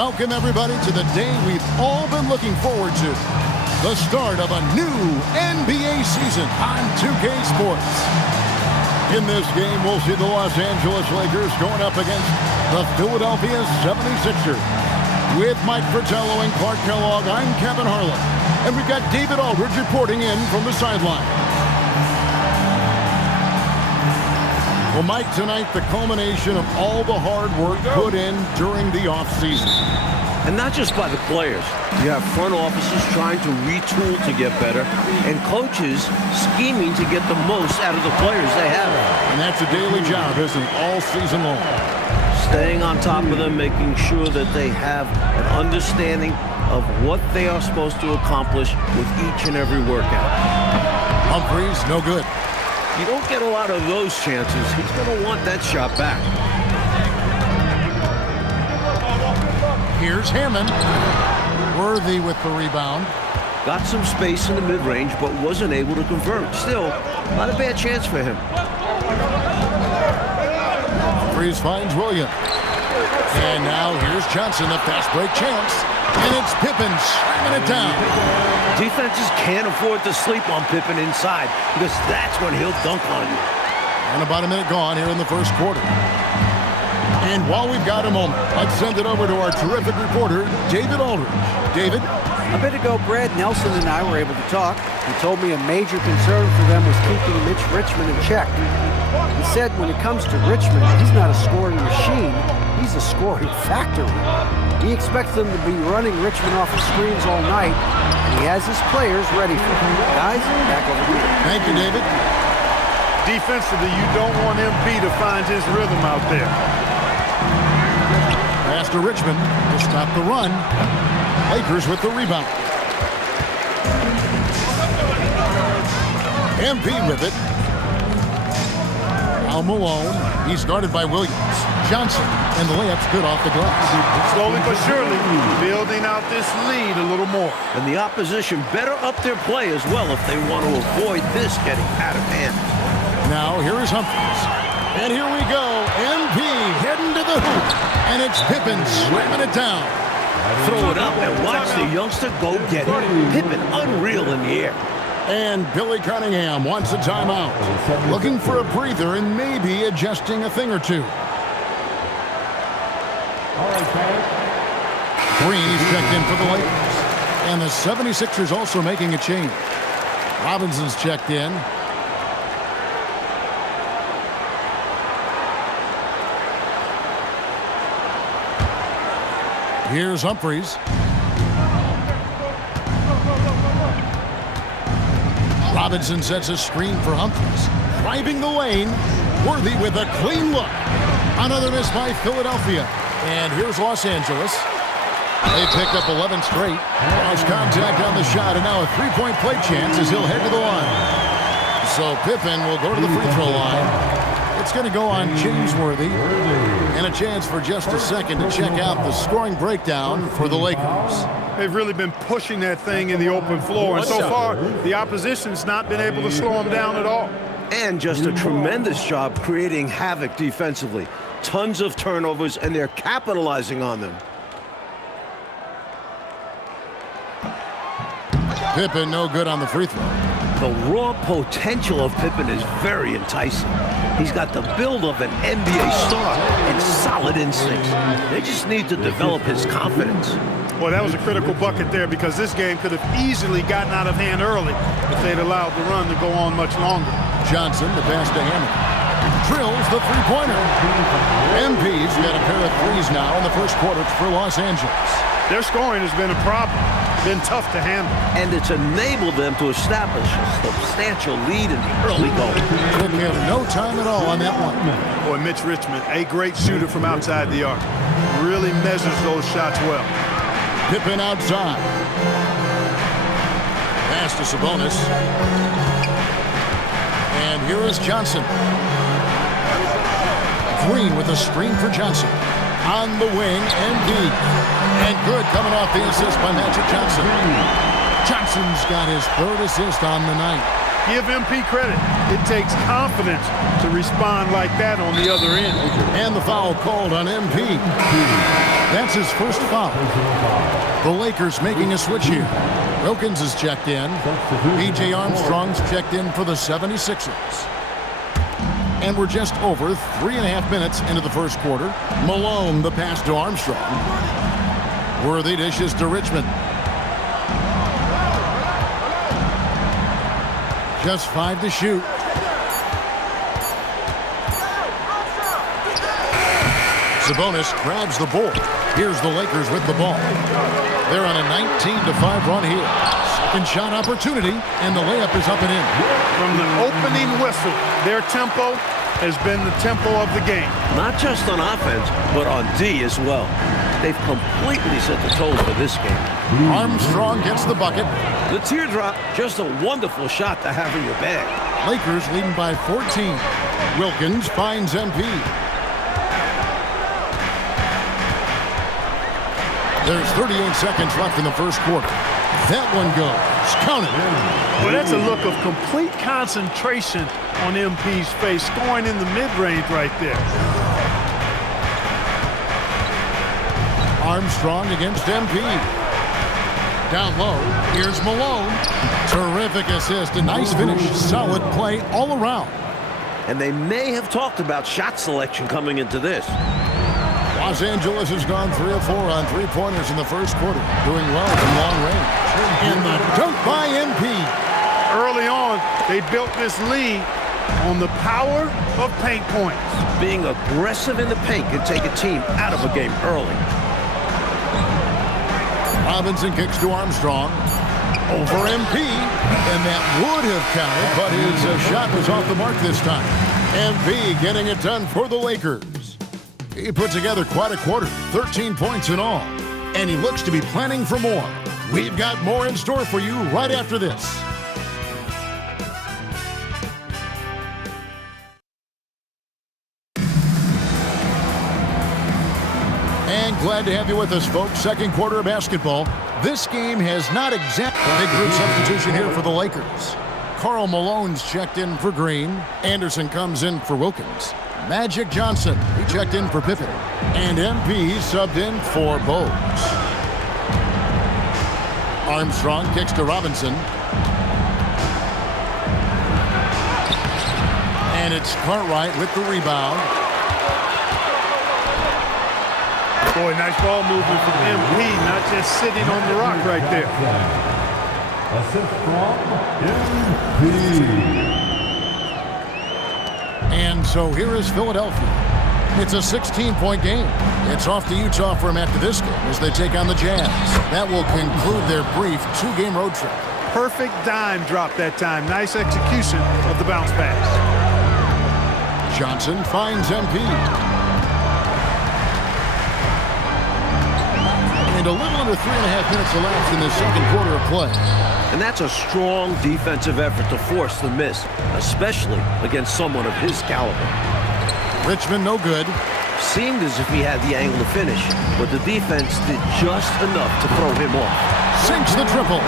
Welcome, everybody, to the day we've all been looking forward to. The start of a new NBA season on 2K Sports. In this game, we'll see the Los Angeles Lakers going up against the Philadelphia 76ers. With Mike Fratello and Clark Kellogg, I'm Kevin Harlan. And we've got David Aldridge reporting in from the sideline. Well, Mike, tonight, the culmination of all the hard work put in during the offseason. And not just by the players. You have front offices trying to retool to get better, and coaches scheming to get the most out of the players they have. And that's a daily job, isn't it, all season long? Staying on top of them, making sure that they have an understanding of what they are supposed to accomplish with each and every workout. Humphries, no good. You don't get a lot of those chances. He's going to want that shot back. Here's Hammond. Worthy with the rebound. Got some space in the mid-range, but wasn't able to convert. Still, not a bad chance for him. Freeze finds Williams. And now here's Johnson, a fast break chance. And it's Pippen slamming it down. Defenses can't afford to sleep on Pippen inside because that's when he'll dunk on you. And about a minute gone here in the first quarter. And while we've got a moment, let's send it over to our terrific reporter, David Aldridge. David? A bit ago, Brad Nelson and I were able to talk. He told me a major concern for them was keeping Mitch Richmond in check. He said when it comes to Richmond, he's not a scoring machine, he's a scoring factory. He expects them to be running Richmond off the screens all night, and he has his players ready for him. Guys, back over here. Thank you, David. Defensively, you don't want MP to find his rhythm out there. Pass to Richmond to stop the run. Lakers with the rebound. MP with it. Al Malone. He's guarded by Williams. Johnson, and the layup's good off the glass. Slowly but surely, building out this lead a little more. And the opposition better up their play as well if they want to avoid this getting out of hand. Now here is Humphries. And here we go. MP heading to the hoop. And it's Pippen slamming it down. Throw it up and watch the youngster go get it. Pippen unreal in the air. And Billy Cunningham wants a timeout. Looking for a breather and maybe adjusting a thing or two. Green's checked in for the Lakers. And the 76ers also making a change. Robinson's checked in. Here's Humphries. Robinson sets a screen for Humphries. Driving the lane. Worthy with a clean look. Another miss by Philadelphia. And here's Los Angeles. They picked up 11 straight. Lost contact on the shot, and now a three-point play chance as he'll head to the line. So Pippen will go to the free throw line. It's going to go on James Worthy. And a chance for just a second to check out the scoring breakdown for the Lakers. They've really been pushing that thing in the open floor, and so far, the opposition's not been able to slow them down at all. And just a tremendous job creating havoc defensively. Tons of turnovers, and they're capitalizing on them. Pippen no good on the free throw. The raw potential of Pippen is very enticing. He's got the build of an NBA star and solid instincts. They just need to develop his confidence. Well, that was a critical bucket there because this game could have easily gotten out of hand early if they'd allowed the run to go on much longer. Johnson, the pass to Hammond. Drills the three-pointer. MP's got a pair of threes now in the first quarter for Los Angeles. Their scoring has been a problem. Been tough to handle. And it's enabled them to establish a substantial lead in the early going. Took him no time at all on that one. Boy, Mitch Richmond, a great shooter from outside the arc. Really measures those shots well. Pippen outside. Pass to Sabonis. And here is Johnson. Green with a screen for Johnson. On the wing, and deep. And good coming off the assist by Magic Johnson. Johnson's got his third assist on the night. Give MP credit. It takes confidence to respond like that on the other end. And the foul called on MP. That's his first foul. The Lakers making a switch here. Wilkins is checked in. B.J. Armstrong's checked in for the 76ers. And we're just over 3.5 minutes into the first quarter. Malone, the pass to Armstrong. Worthy dishes to Richmond. Just 5 to shoot. Sabonis grabs the board. Here's the Lakers with the ball. They're on a 19-5 run here. Second shot opportunity, and the layup is up and in. From the opening whistle, their tempo has been the tempo of the game. Not just on offense, but on D as well. They've completely set the tone for this game. Armstrong gets the bucket. The teardrop, just a wonderful shot to have in your bag. Lakers leading by 14. Wilkins finds MP. There's 38 seconds left in the first quarter. That one goes. Counted. Well, that's a look of complete concentration on MP's face, scoring in the mid-range right there. Armstrong against MP. Down low, here's Malone. Terrific assist, a nice finish, solid play all around. And they may have talked about shot selection coming into this. Los Angeles has gone 3 of 4 on three-pointers in the first quarter, doing well from long range. And the dunk by MP. Early on, they built this lead on the power of paint points. Being aggressive in the paint can take a team out of a game early. Robinson kicks to Armstrong. Over MP. And that would have counted, but his shot was off the mark this time. MP getting it done for the Lakers. He put together quite a quarter, 13 points in all. And he looks to be planning for more. We've got more in store for you right after this. And glad to have you with us, folks. Second quarter of basketball. This game has not exactly big group substitution here for the Lakers. Karl Malone's checked in for Green. Anderson comes in for Wilkins. Magic Johnson, he checked in for Pippen. And MP subbed in for Bogues. Armstrong kicks to Robinson. And it's Cartwright with the rebound. Boy, nice ball movement from MP, not just sitting on the rock right there. Assist from MP. And so here is Philadelphia. It's a 16-point game. It's off to Utah for them after this game as they take on the Jazz. That will conclude their brief two-game road trip. Perfect dime drop that time. Nice execution of the bounce pass. Johnson finds MP. And a little under 3.5 minutes elapsed in the second quarter of play. And that's a strong defensive effort to force the miss, especially against someone of his caliber. Richmond no good. Seemed as if he had the angle to finish, but the defense did just enough to throw him off. Sinks the triple.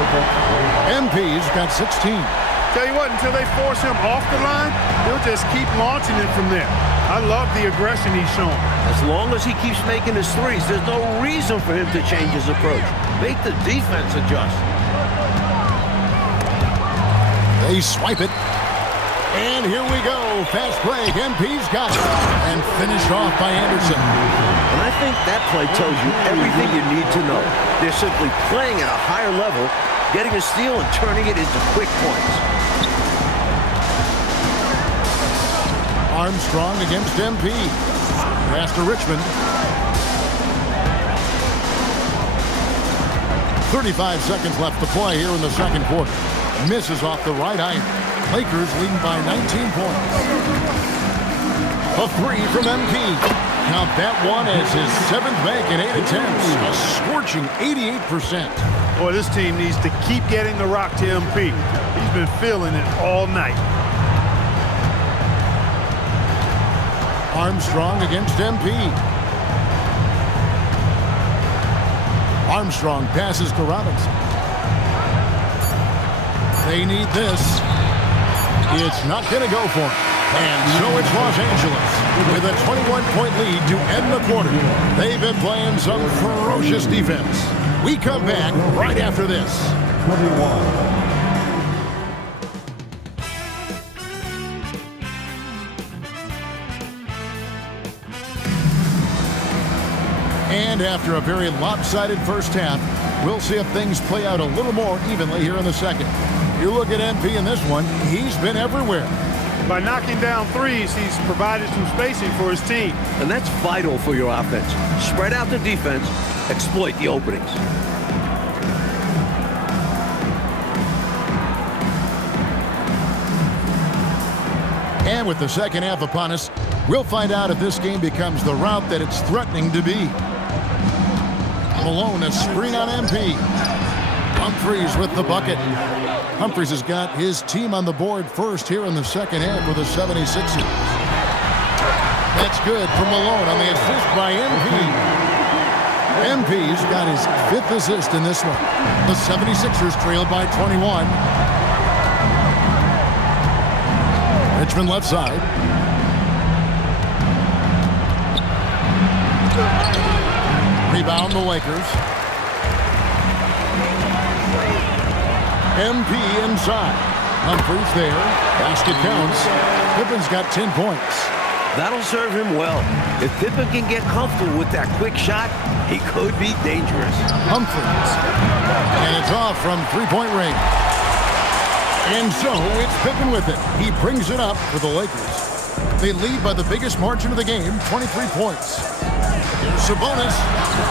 MP's got 16. Tell you what, until they force him off the line, he'll just keep launching it from there. I love the aggression he's showing. As long as he keeps making his threes, there's no reason for him to change his approach. Make the defense adjust. They swipe it. And here we go. Fast break. MP's got it. And finished off by Anderson. And I think that play tells you everything you need to know. They're simply playing at a higher level, getting a steal and turning it into quick points. Armstrong against MP. Pass to Richmond. 35 seconds left to play here in the second quarter. Misses off the right iron. Lakers leading by 19 points. A three from MP. Count that one as his seventh make in 8 attempts. A scorching 88%. Boy, this team needs to keep getting the rock to MP. He's been feeling it all night. Armstrong against MP. Armstrong passes to Robinson. They need this. It's not going to go for him. And so it's Los Angeles with a 21-point lead to end the quarter. They've been playing some ferocious defense. We come back right after this. 21. And after a very lopsided first half, we'll see if things play out a little more evenly here in the second. You look at MP in this one, he's been everywhere. By knocking down threes, he's provided some spacing for his team. And that's vital for your offense. Spread out the defense, exploit the openings. And with the second half upon us, we'll find out if this game becomes the route that it's threatening to be. Malone, a screen on MP. Humphries with the bucket. Humphries has got his team on the board first here in the second half for the 76ers. That's good for Malone on the assist by MP. MP's got his 5th assist in this one. The 76ers trailed by 21. Richmond left side. Rebound the Lakers. MP inside. Humphries there. Basket counts. Pippen's got 10 points. That'll serve him well. If Pippen can get comfortable with that quick shot, he could be dangerous. Humphries. And it's off from three-point range. And so it's Pippen with it. He brings it up for the Lakers. They lead by the biggest margin of the game, 23 points. Here's Sabonis.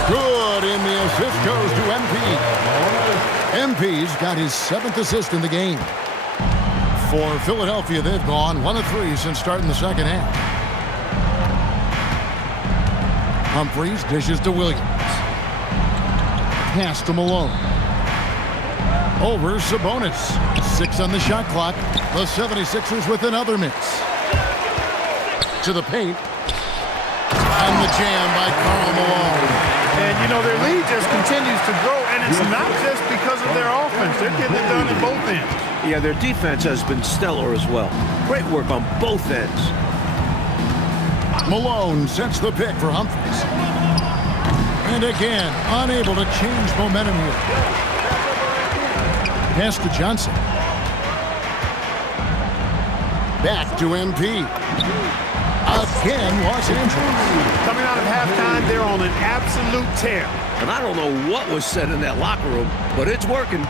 Good, and the assist goes to MP. MP's got his 7th assist in the game. For Philadelphia, they've gone 1 of 3 since starting the second half. Humphries dishes to Williams. Pass to Malone. Over Sabonis. 6 on the shot clock. The 76ers with another miss. To the paint. And the jam by Karl Malone. And, you know, their lead just continues to grow, and it's not just because of their offense. They're getting it done at both ends. Yeah, their defense has been stellar as well. Great work on both ends. Malone sets the pick for Humphries. And again, unable to change momentum here. Pass to Johnson. Back to MP. Again, Los Angeles. Coming out of halftime, they're on an absolute tear. And I don't know what was said in that locker room, but it's working.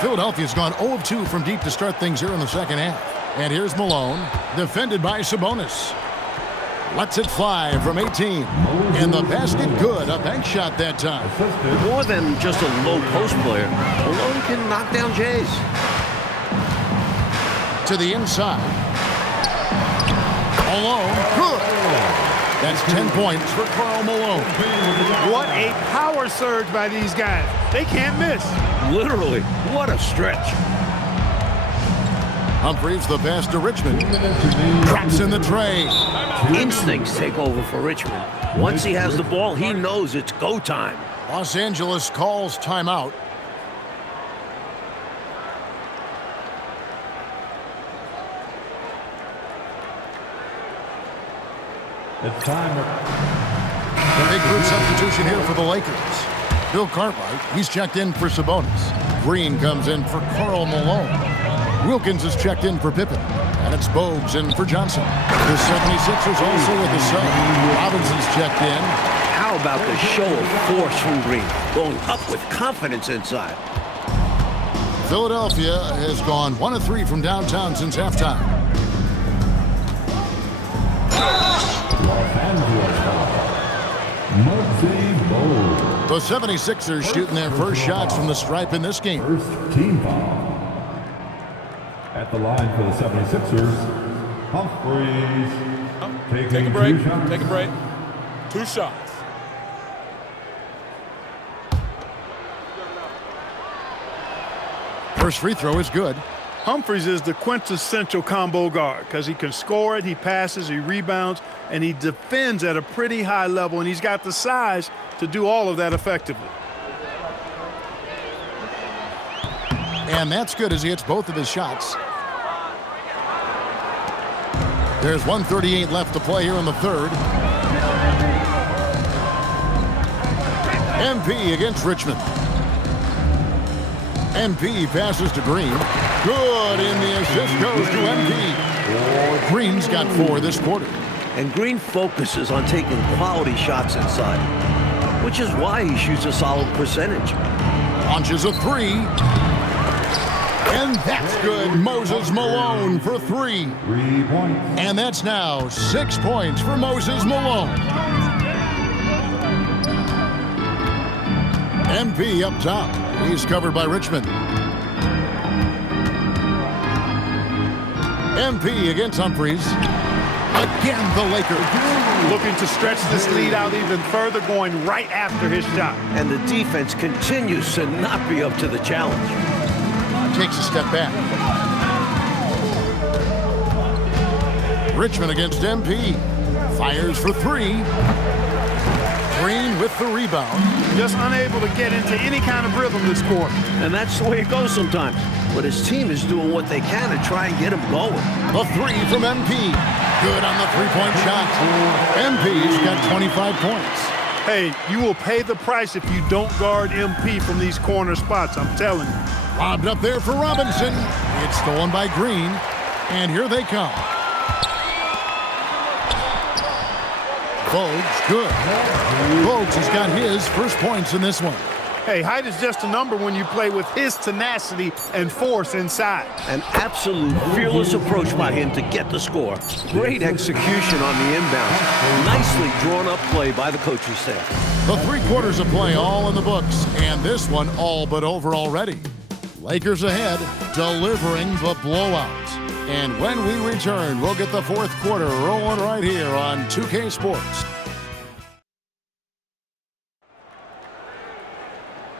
Philadelphia's gone 0 of 2 from deep to start things here in the second half. And here's Malone, defended by Sabonis. Lets it fly from 18. And the basket good. A bank shot that time. More than just a low post player, Malone can knock down Jays. To the inside. Malone, good. That's 10 points for Karl Malone. What a power surge by these guys. They can't miss. Literally, what a stretch. Humphries the pass to Richmond. Traps in the tray. Instincts take over for Richmond. Once he has the ball, he knows it's go time. Los Angeles calls timeout. It's time. The big group substitution here for the Lakers. Bill Cartwright, he's checked in for Sabonis. Green comes in for Karl Malone. Wilkins is checked in for Pippen. And it's Bogues in for Johnson. The 76ers also with the sub. Robinson's checked in. How about the show of force from Green, going up with confidence inside? Philadelphia has gone 1 of 3 from downtown since halftime. Los Angeles Muggsy Bogues. The 76ers shooting their first shots from the stripe in this game. First team foul. At the line for the 76ers, Humphries. Take a break. Take a break. 2 shots. First free throw is good. Humphries is the quintessential combo guard because he can score it, he passes, he rebounds, and he defends at a pretty high level, and he's got the size to do all of that effectively. And that's good as he hits both of his shots. There's 1:38 left to play here in the third. MP against Richmond. MP passes to Green. Good, and the assist goes to MP. Green's got 4 this quarter. And Green focuses on taking quality shots inside, which is why he shoots a solid percentage. Launches a 3. And that's good. Moses Malone for 3. 3 points. And that's now 6 points for Moses Malone. MP up top. He's covered by Richmond. MP against Humphries. Again, the Lakers. Looking to stretch this lead out even further, going right after his shot. And the defense continues to not be up to the challenge. Takes a step back. Richmond against MP. Fires for three. Green with the rebound. Just unable to get into any kind of rhythm this quarter. And that's the way it goes sometimes. But his team is doing what they can to try and get him going. The three from MP. Good on the three-point shot. MP's got 25 points. Hey, you will pay the price if you don't guard MP from these corner spots, I'm telling you. Lobbed up there for Robinson. It's stolen by Green. And here they come. Vogue's good. Vogue's has got his first points in this one. Hey, height is just a number when you play with his tenacity and force inside. An absolute fearless approach by him to get the score. Great execution on the inbound. Nicely drawn up play by the coaching staff. The 3 quarters of play all in the books, and this one all but over already. Lakers ahead, delivering the blowout. And when we return, we'll get the 4th quarter rolling right here on 2K Sports.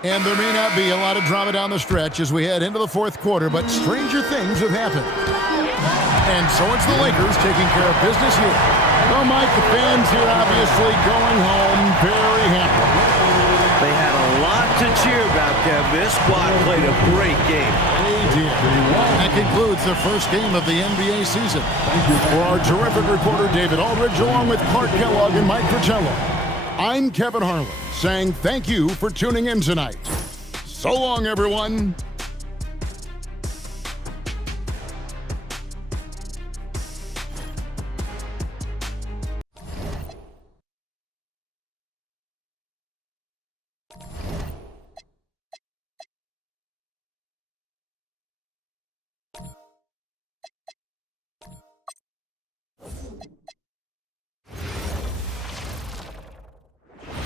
And there may not be a lot of drama down the stretch as we head into the 4th quarter, but stranger things have happened. And so it's the Lakers taking care of business here. Well, Mike, the fans here obviously going home very happy. They had a lot to cheer about, Kev. This squad played a great game. They did. That concludes the first game of the NBA season. For our terrific reporter, David Aldridge, along with Clark Kellogg and Mike Fratello, I'm Kevin Harlan, saying thank you for tuning in tonight. So long, everyone.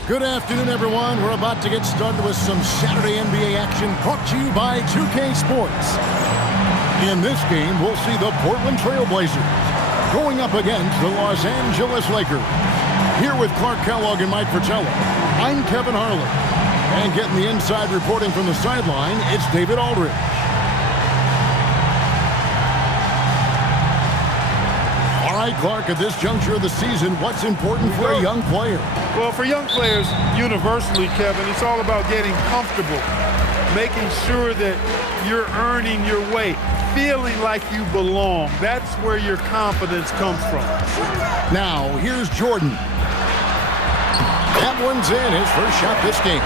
Good afternoon, everyone. We're about to get started with some Saturday NBA action brought to you by 2K Sports. In this game, we'll see the Portland Trail Blazers going up against the Los Angeles Lakers. Here with Clark Kellogg and Mike Fratello, I'm Kevin Harlan. And getting the inside reporting from the sideline, it's David Aldridge. All right, Clark, at this juncture of the season, what's important for a young player? Well, for young players, universally, Kevin, it's all about getting comfortable, making sure that you're earning your way, feeling like you belong. That's where your confidence comes from. Now, here's Jordan. That one's in, his first shot this game.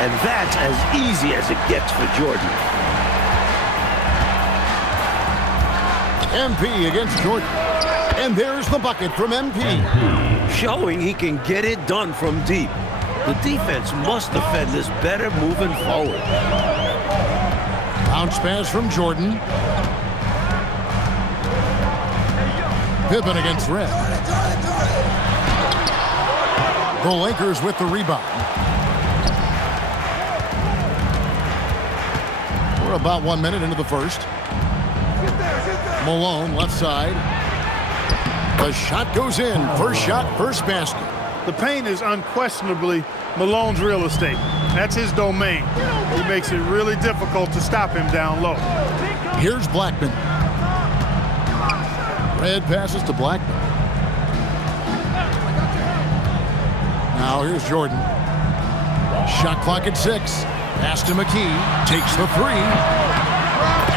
And that's as easy as it gets for Jordan. MP against Jordan. And there's the bucket from MP. Showing he can get it done from deep. The defense must defend this better moving forward. Bounce pass from Jordan. Pippen against Red. The Lakers with the rebound. We're about 1 minute into the first. Malone, left side. The shot goes in. First shot, first basket. The paint is unquestionably Malone's real estate. That's his domain. He makes it really difficult to stop him down low. Here's Blackman. Red passes to Blackman. Now here's Jordan. Shot clock at 6. Pass to McKee. Takes the 3.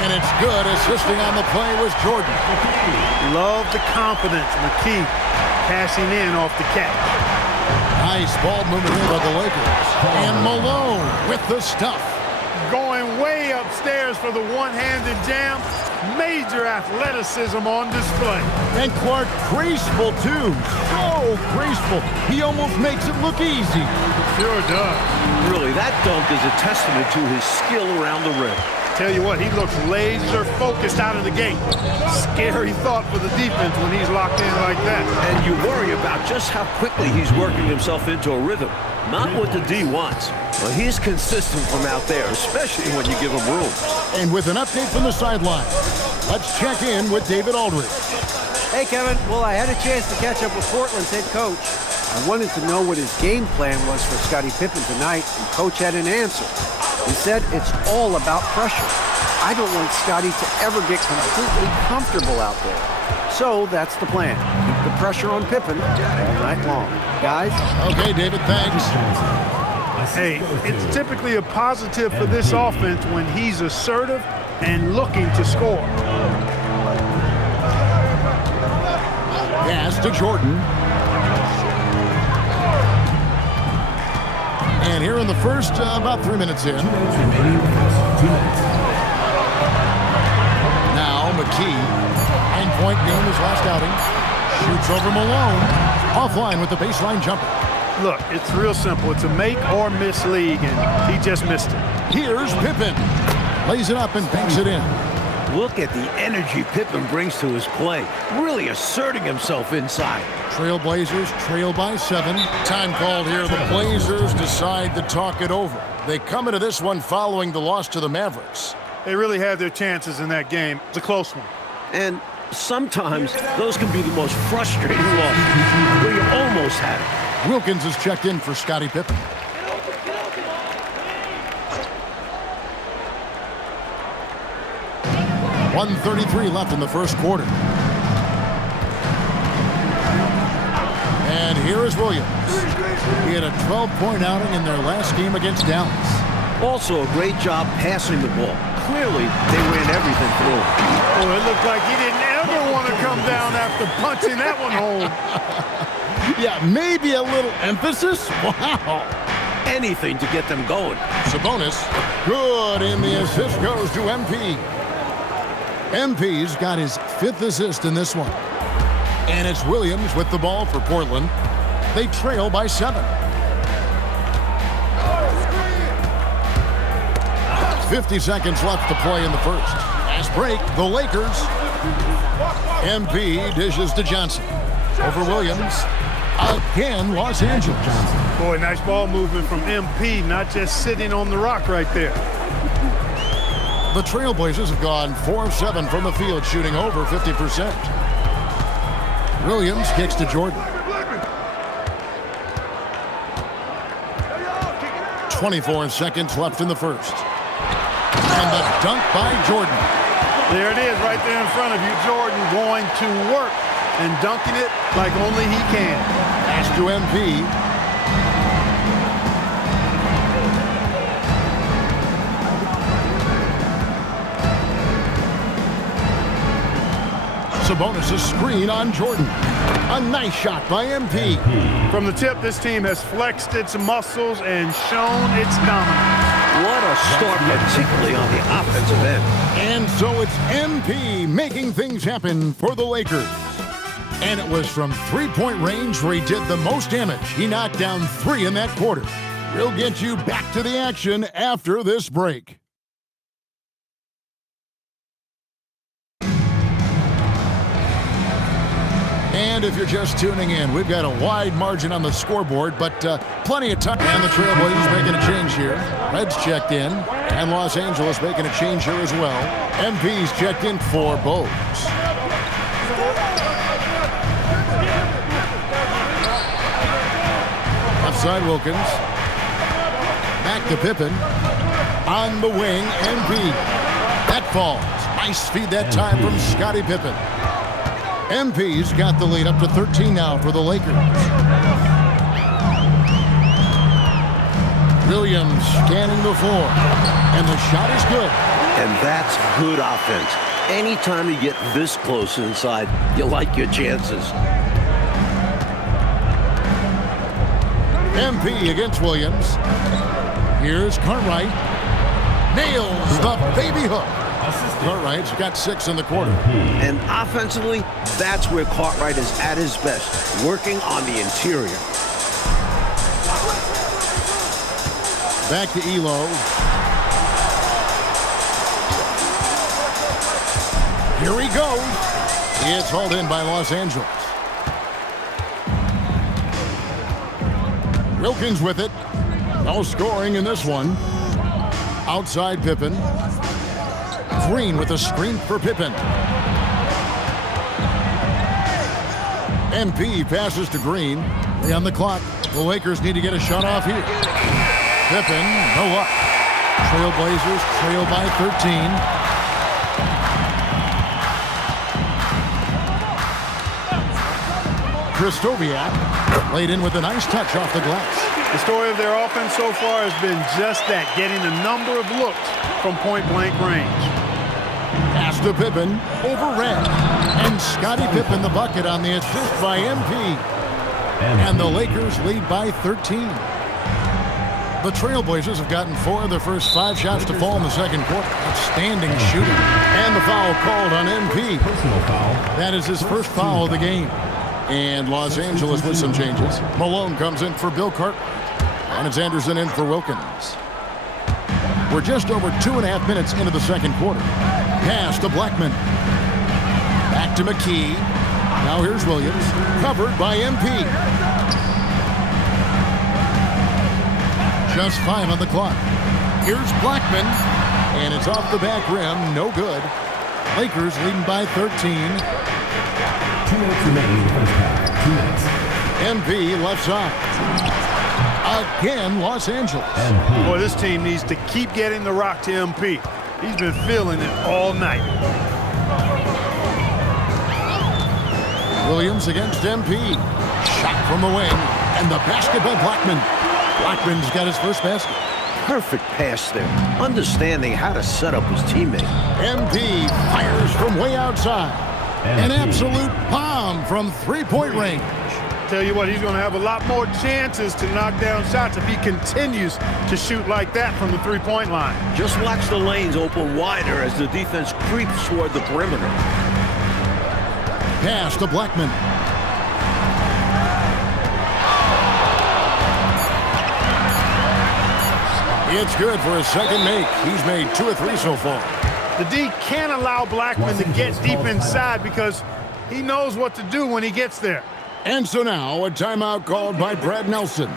And it's good. Assisting on the play was Jordan. Love the confidence. McKee passing in off the catch. Nice ball movement in by the Lakers. And Malone with the stuff. Going way upstairs for the one-handed jam. Major athleticism on display. And Clark, graceful too. So graceful. He almost makes it look easy. Sure does. Really, that dunk is a testament to his skill around the rim. Tell you what, he looks laser focused out of the gate. Scary thought for the defense when he's locked in like that. And you worry about just how quickly he's working himself into a rhythm. Not what the D wants, but he's consistent from out there, especially when you give him room. And with an update from the sideline, let's check in with David Aldridge. Hey, Kevin. Well, I had a chance to catch up with Portland's head coach. I wanted to know what his game plan was for Scottie Pippen tonight, and Coach had an answer. He said it's all about pressure. I don't want Scottie to ever get completely comfortable out there. So that's the plan. Keep the pressure on Pippen all night long. Guys? Okay, David, thanks. Hey, it's typically a positive for this offense when he's assertive and looking to score. Pass to Jordan. And here in the first, about 3 minutes in. Now McKee, 9-point game his last outing. Shoots over Malone. Offline with the baseline jumper. Look, it's real simple. It's a make or miss league, and he just missed it. Here's Pippen. Lays it up and banks it in. Look at the energy Pippen brings to his play, really asserting himself inside. Trailblazers trail by 7. Time called here. The Blazers decide to talk it over. They come into this one following the loss to the Mavericks. They really had their chances in that game. It's a close one. And sometimes those can be the most frustrating losses, where you almost had it. Wilkins is checked in for Scottie Pippen. .133 left in the first quarter. And here is Williams. He had a 12-point outing in their last game against Dallas. Also a great job passing the ball. Clearly, they ran everything through. Oh, it looked like he didn't ever want to come down after punching that one home. Yeah, maybe a little emphasis. Wow. Anything to get them going. Sabonis, good, and the assist goes to MP. MP's got his 5th assist in this one. And it's Williams with the ball for Portland. They trail by 7. 50 seconds left to play in the first. Fast break, the Lakers. MP dishes to Johnson. Over Williams. Again, Los Angeles. Boy, nice ball movement from MP, not just sitting on the rock right there. The Trailblazers have gone 4 of 7 from the field, shooting over 50%. Williams kicks to Jordan. 24 seconds left in the first. And the dunk by Jordan. There it is right there in front of you. Jordan going to work and dunking it like only he can. Pass to MP. Sabonis' screen on Jordan. A nice shot by MP. From the tip, this team has flexed its muscles and shown its dominance. What a start, particularly on the offensive end. And so it's MP making things happen for the Lakers. And it was from three-point range where he did the most damage. He knocked down 3 in that quarter. We'll get you back to the action after this break. And if you're just tuning in, we've got a wide margin on the scoreboard, but plenty of time. And the Trailblazers making a change here. Reds checked in, and Los Angeles making a change here as well. MP's checked in for Bose. Outside Wilkins. Back to Pippen. On the wing, MP. That falls. Nice feed that time from Scottie Pippen. MP's got the lead up to 13 now for the Lakers. Williams scanning the floor. And the shot is good. And that's good offense. Anytime you get this close inside, you like your chances. MP against Williams. Here's Cartwright. Nails the baby hook. Cartwright's got 6 in the quarter. And offensively, that's where Cartwright is at his best, working on the interior. Back to Elo. Here he goes. It's hauled in by Los Angeles. Wilkins with it. No scoring in this one. Outside Pippen. Green with a screen for Pippen. MP passes to Green. 3 on the clock. The Lakers need to get a shot off here. Pippen, no luck. Trailblazers trail by 13. Krzysztofiak laid in with a nice touch off the glass. The story of their offense so far has been just that, getting a number of looks from point-blank range. Pass to Pippen over Red. And Scottie Pippen the bucket on the assist by MP. And the Lakers lead by 13. The Trailblazers have gotten 4 of their first 5 shots to fall in the second quarter. Outstanding shooting. And the foul called on MP. Personal foul. That is his first foul of the game. And Los Angeles with some changes. Malone comes in for Bill Cartwright. And it's Anderson in for Wilkins. We're just over 2.5 minutes into the second quarter. Pass to Blackman. Back to McKee. Now here's Williams. Covered by MP. Just 5 on the clock. Here's Blackman. And it's off the back rim. No good. Lakers leading by 13. 2 minutes remaining in the first half. 2 minutes. MP left side. Again, Los Angeles. Boy, this team needs to keep getting the rock to MP. He's been feeling it all night. Williams against MP. Shot from the wing. And the basket by Blackman. Blackman's got his first basket. Perfect pass there. Understanding how to set up his teammate. MP fires from way outside. An absolute bomb from 3-point range. Tell you what, he's going to have a lot more chances to knock down shots if he continues to shoot like that from the 3-point line. Just watch the lanes open wider as the defense creeps toward the perimeter. Pass to Blackman. It's good for his second make. He's made 2 of 3 so far. The D can't allow Blackman to get deep inside because he knows what to do when he gets there. And so now a timeout called by Brad Nelson.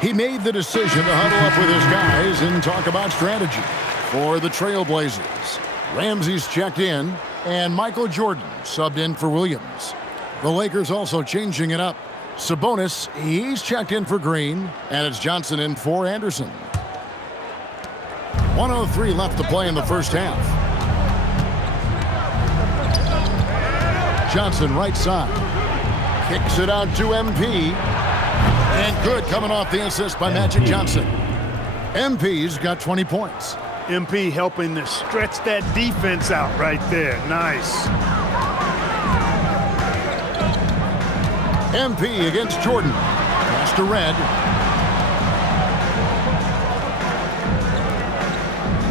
He made the decision to huddle up with his guys and talk about strategy. For the Trailblazers, Ramsey's checked in, and Michael Jordan subbed in for Williams. The Lakers also changing it up. Sabonis, he's checked in for Green, and it's Johnson in for Anderson. 1:03 left to play in the first half. Johnson right side. Kicks it out to MP. And good coming off the assist by Magic Johnson. MP's got 20 points. MP helping to stretch that defense out right there. Nice. MP against Jordan. Pass to Red.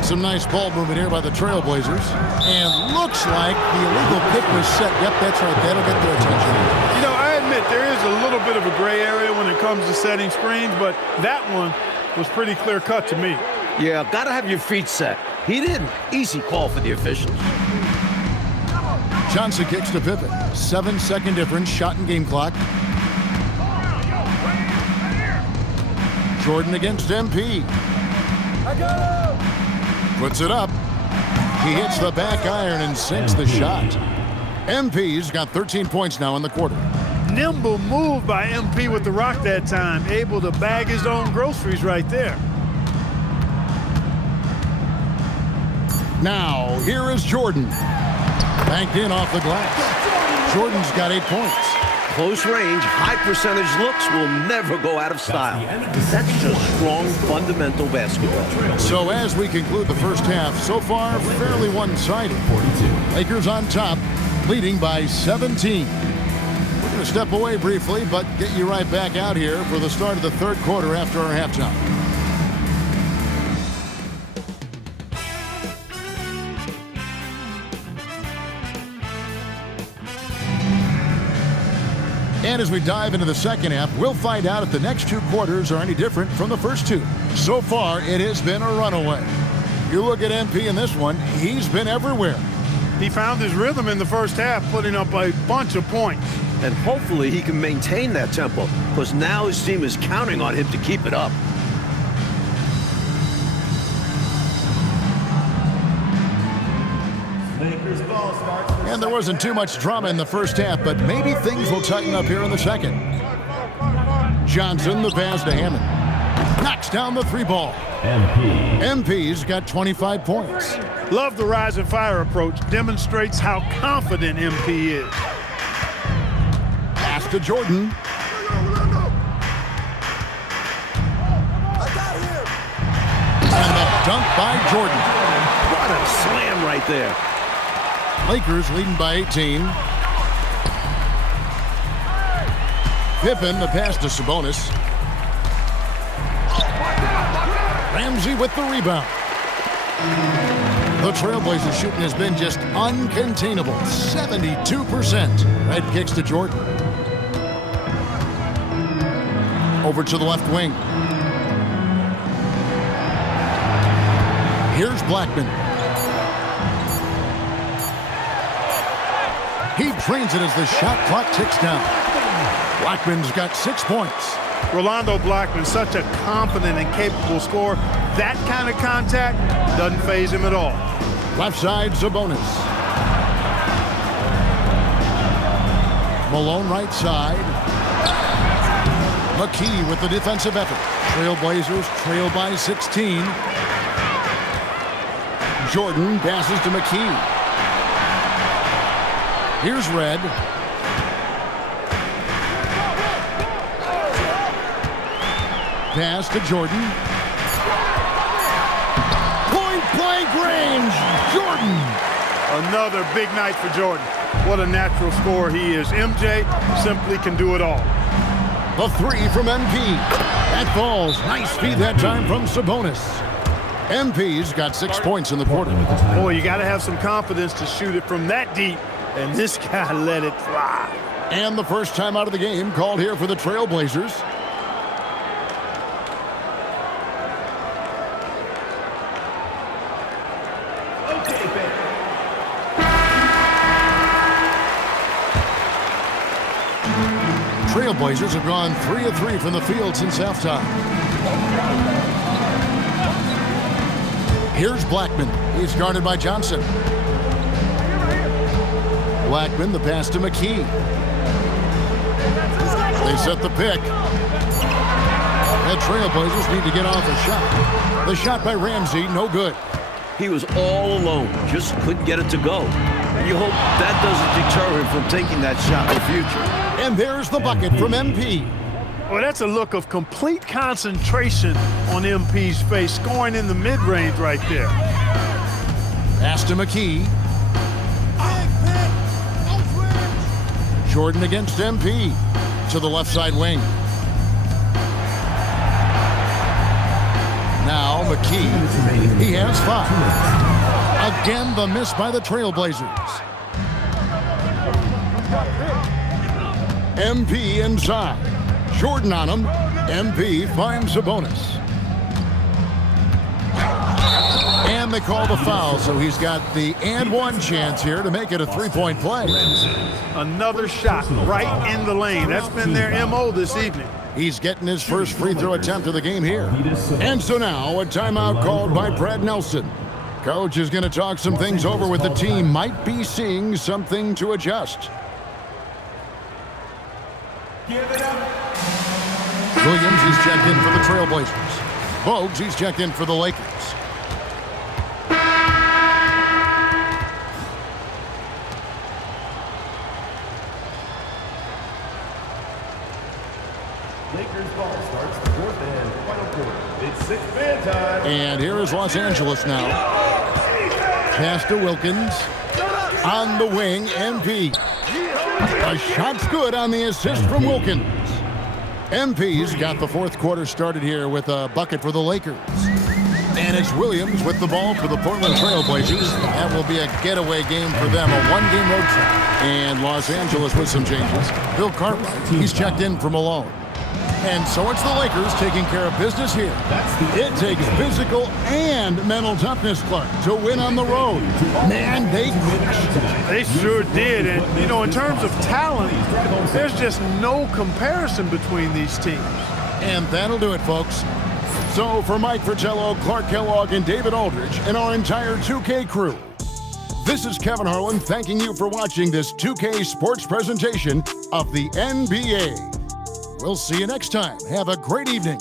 Some nice ball movement here by the Trailblazers. And looks like the illegal pick was set. Yep, that's right. That'll get their attention. You know, I admit there is a little bit of a gray area when it comes to setting screens, but that one was pretty clear cut to me. Yeah, gotta have your feet set. He didn't. Easy call for the officials. Johnson kicks to Pippen. 7-second difference, shot and game clock. Jordan against MP. Puts it up. He hits the back iron and sinks the shot. MP's got 13 points now in the quarter. Nimble move by MP with the rock that time. Able to bag his own groceries right there. Now, here is Jordan. Banked in off the glass. Jordan's got 8 points. Close range, high percentage looks will never go out of style. That's just strong, fundamental basketball. So as we conclude the first half, so far fairly one-sided. 42. Lakers on top, leading by 17. We're going to step away briefly, but get you right back out here for the start of the third quarter after our halftime. And as we dive into the second half, we'll find out if the next 2 quarters are any different from the first 2. So far, it has been a runaway. You look at MP in this one, he's been everywhere. He found his rhythm in the first half, putting up a bunch of points. And hopefully he can maintain that tempo, because now his team is counting on him to keep it up. And there wasn't too much drama in the first half, but maybe things will tighten up here in the second. Johnson, the pass to Hammond. Knocks down the three ball. MP's got 25 points. Love the rise and fire approach. Demonstrates how confident MP is. Pass to Jordan. And the dunk by Jordan. What a slam right there. Lakers leading by 18. Pippen, the pass to Sabonis. Ramsey with the rebound. The Trailblazers shooting has been just uncontainable. 72%. Red kicks to Jordan. Over to the left wing. Here's Blackman. He drains it as the shot clock ticks down. Blackman's got 6 points. Rolando Blackman, such a confident and capable scorer. That kind of contact doesn't faze him at all. Left side, Sabonis. Malone right side. McKee with the defensive effort. Trailblazers trail by 16. Jordan passes to McKee. Here's Red. Pass to Jordan. Point-blank range. Jordan. Another big night for Jordan. What a natural scorer he is. MJ simply can do it all. The three from MP. That falls. Nice feed that time from Sabonis. MP's got 6 points in the quarter. Boy, you got to have some confidence to shoot it from that deep, and this guy let it fly. And the first time out of the game called here for the Trailblazers. Trailblazers have gone 3 of 3 from the field since halftime. Here's Blackman. He's guarded by Johnson. Blackman, the pass to McKee. They set the pick. The Trailblazers need to get off a shot. The shot by Ramsey, no good. He was all alone, just couldn't get it to go. You hope that doesn't deter him from taking that shot in the future. And there's the bucket from MP. Well, that's a look of complete concentration on MP's face, scoring in the mid-range right there. Pass to McKee. Jordan against MP. To the left side wing. Now McKee. He has 5. Again, the miss by the Trailblazers. MP inside. Jordan on him. MP finds Sabonis. And they call the foul, so he's got the and one chance here to make it a three-point play. Another shot right in the lane. That's been their MO this evening. He's getting his first free throw attempt of the game here. And so now a timeout called by Brad Nelson. Coach is going to talk some things over with the team. Might be seeing something to adjust. Williams, he's checked in for the Trailblazers. Bogues, he's checked in for the Lakers. Lakers ball starts the fourth and final quarter. It's 6-man time. And here is Los Angeles now. Pass to Wilkins. On the wing, MP. A shot's good on the assist from Wilkins. MP's got the fourth quarter started here with a bucket for the Lakers. And it's Williams with the ball for the Portland Trailblazers. That will be a getaway game for them, a one-game road trip. And Los Angeles with some changes. Bill Cartwright, he's checked in for Malone. And so it's the Lakers taking care of business here. It takes physical and mental toughness, Clark, to win on the road. Man, they sure did. And, you know, in terms of talent, there's just no comparison between these teams. And that'll do it, folks. So for Mike Fratello, Clark Kellogg, and David Aldridge, and our entire 2K crew, This is Kevin Harlan thanking you for watching this 2K Sports presentation of the NBA. We'll see you next time. Have a great evening.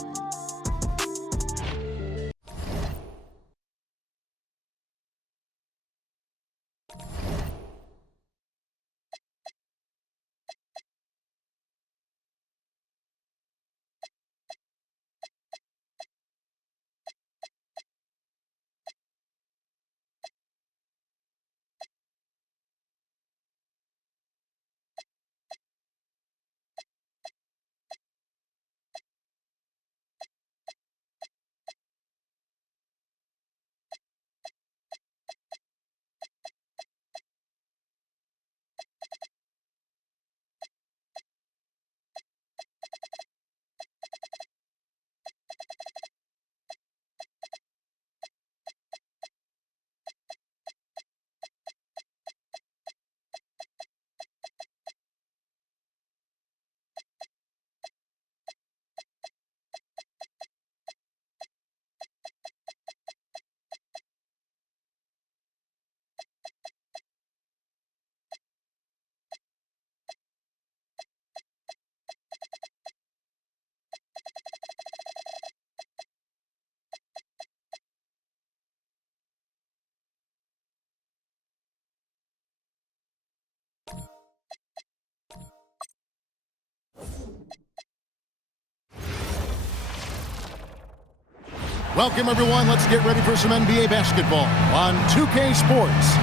Welcome, everyone. Let's get ready for some NBA basketball on 2K Sports.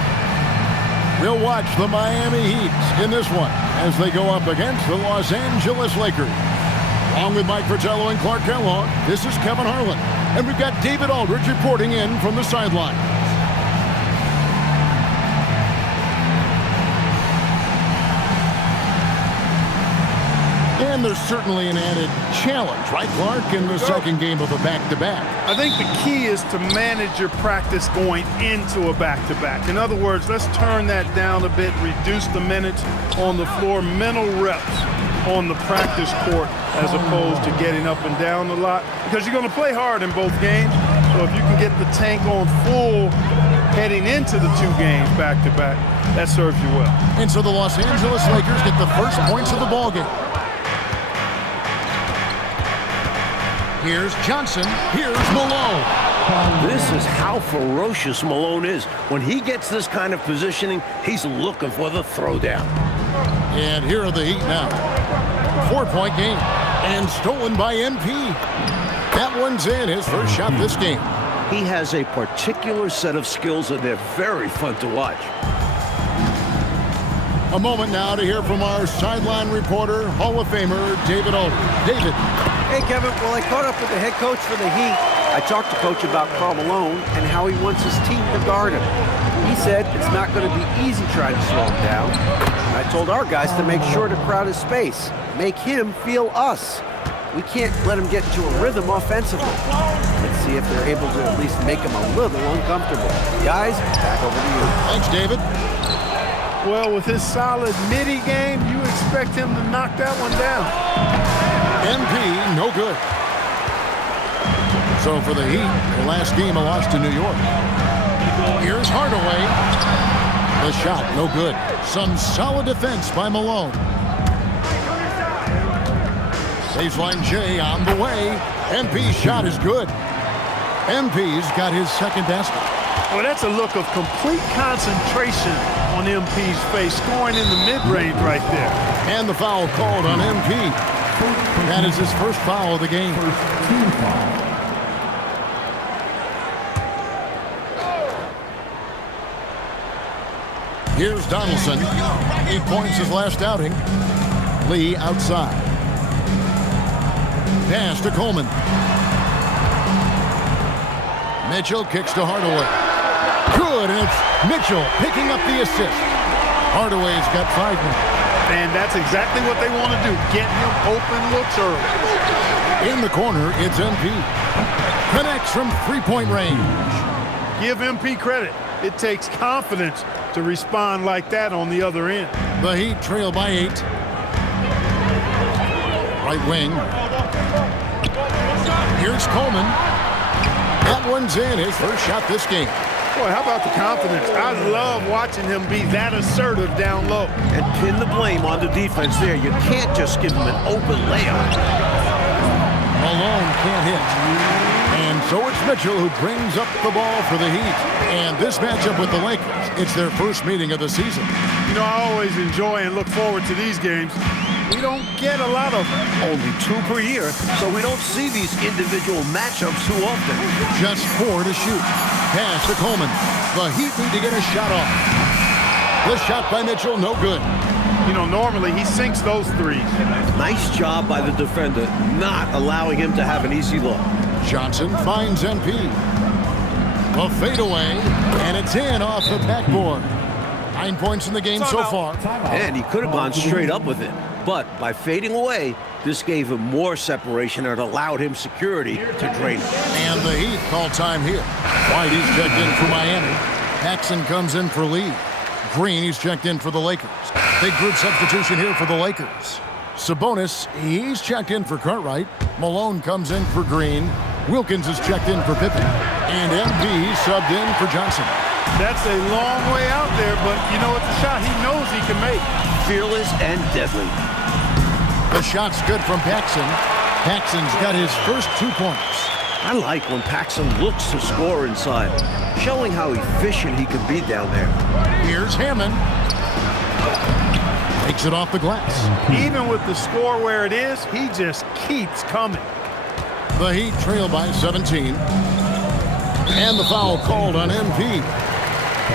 We'll watch the Miami Heat in this one as they go up against the Los Angeles Lakers. Along with Mike Fratello and Clark Kellogg, this is Kevin Harlan. And we've got David Aldridge reporting in from the sideline. And there's certainly an added challenge, right, Clark, in the second game of a back-to-back. I think the key is to manage your practice going into a back-to-back. In other words, let's turn that down a bit, reduce the minutes on the floor, mental reps on the practice court as opposed to getting up and down a lot, because you're going to play hard in both games. So if you can get the tank on full heading into the two games back-to-back, that serves you well. And so the Los Angeles Lakers get the first points of the ballgame. Here's Johnson. Here's Malone. This is how ferocious Malone is. When he gets this kind of positioning, he's looking for the throwdown. And here are the Heat now. 4-point game. And stolen by MP. That one's in, his first shot this game. He has a particular set of skills, and they're very fun to watch. A moment now to hear from our sideline reporter, Hall of Famer David Aldridge. David. Hey, Kevin. Well, I caught up with the head coach for the Heat. I talked to Coach about Karl Malone and how he wants his team to guard him. He said it's not going to be easy trying to slow him down. And I told our guys to make sure to crowd his space, make him feel us. We can't let him get into a rhythm offensively. Let's see if they're able to at least make him a little uncomfortable. Guys, back over to you. Thanks, David. Well, with his solid midi game, you expect him to knock that one down. MP, no good. So for the Heat, their last game, a loss to New York. Here's Hardaway. The shot, no good. Some solid defense by Malone. Baseline J on the way. MP's shot is good. MP's got his second basket. Well, that's a look of complete concentration on MP's face, scoring in the mid-range right there. And the foul called on MP. That is his first foul of the game. Here's Donaldson. 8 points his last outing. Lee outside. Pass to Coleman. Mitchell kicks to Hardaway. Good, and it's Mitchell picking up the assist. Hardaway's got 5 minutes. And that's exactly what they want to do. Get him open looks early. In the corner, it's MP. Connects from 3-point range. Give MP credit. It takes confidence to respond like that on the other end. The Heat trail by 8. Right wing. Here's Coleman. That one's in, his first shot this game. Boy, how about the confidence? I love watching him be that assertive down low. And pin the blame on the defense there. You can't just give him an open layup. Malone can't hit. And so it's Mitchell who brings up the ball for the Heat. And this matchup with the Lakers, it's their first meeting of the season. You know, I always enjoy and look forward to these games. We don't get a lot of them. Only 2 per year, so we don't see these individual matchups too often. Just 4 to shoot. Pass to Coleman. The Heat need to get a shot off. The shot by Mitchell, no good. You know, normally he sinks those threes. Nice job by the defender, not allowing him to have an easy look. Johnson finds MP. A fadeaway, and it's in off the backboard. 9 points in the game so far. And he could have gone straight up with it. But by fading away, this gave him more separation and allowed him security to drain it. And the Heat call time here. White is checked in for Miami. Paxson comes in for Lee. Green is checked in for the Lakers. Big group substitution here for the Lakers. Sabonis, he's checked in for Cartwright. Malone comes in for Green. Wilkins is checked in for Pippen. And MP subbed in for Johnson. That's a long way out there, but you know, it's a shot he knows he can make. Fearless and deadly. The shot's good from Paxson. Paxson's got his first 2 points. I like when Paxson looks to score inside, showing how efficient he can be down there. Here's Hammond. Takes it off the glass. Even with the score where it is, he just keeps coming. The Heat trail by 17. And the foul called on MP.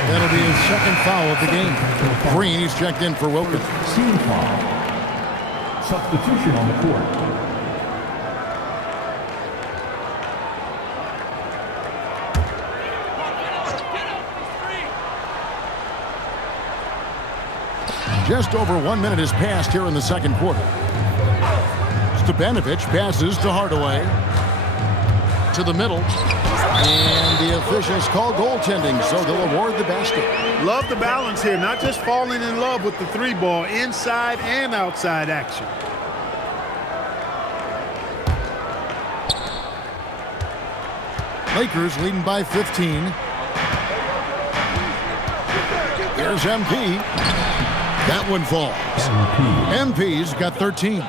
That'll be his second foul of the game. Green, he's checked in for Wilkins. Team foul. Substitution on the court. Just over 1 minute has passed here in the second quarter. Stepanovic passes to Hardaway. To the middle. And the officials call goaltending, so they'll award the basket. Love the balance here, not just falling in love with the 3-ball, inside and outside action. Lakers leading by 15. Here's MP. That one falls. MP's got 13.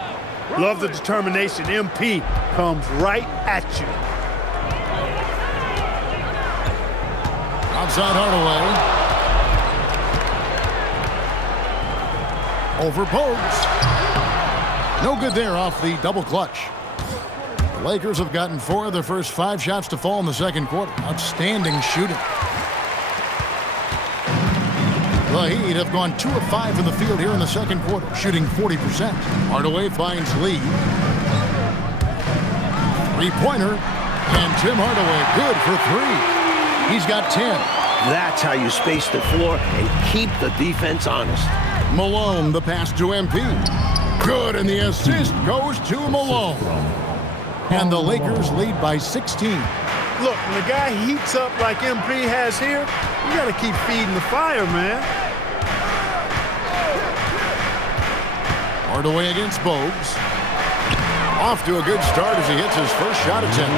Love the determination. MP comes right at you. Outside Hardaway. Over Bogues. No good there off the double clutch. The Lakers have gotten 4 of their first 5 shots to fall in the second quarter. Outstanding shooting. The Heat have gone 2 of 5 in the field here in the second quarter, shooting 40%. Hardaway finds Lee. 3-pointer. And Tim Hardaway good for 3. He's got 10. That's how you space the floor and keep the defense honest. Malone, the pass to MP. Good, and the assist goes to Malone. And the Lakers lead by 16. Look, when the guy heats up like MP has here, you got to keep feeding the fire, man. Hardaway against Bogues. Off to a good start as he hits his first shot attempt.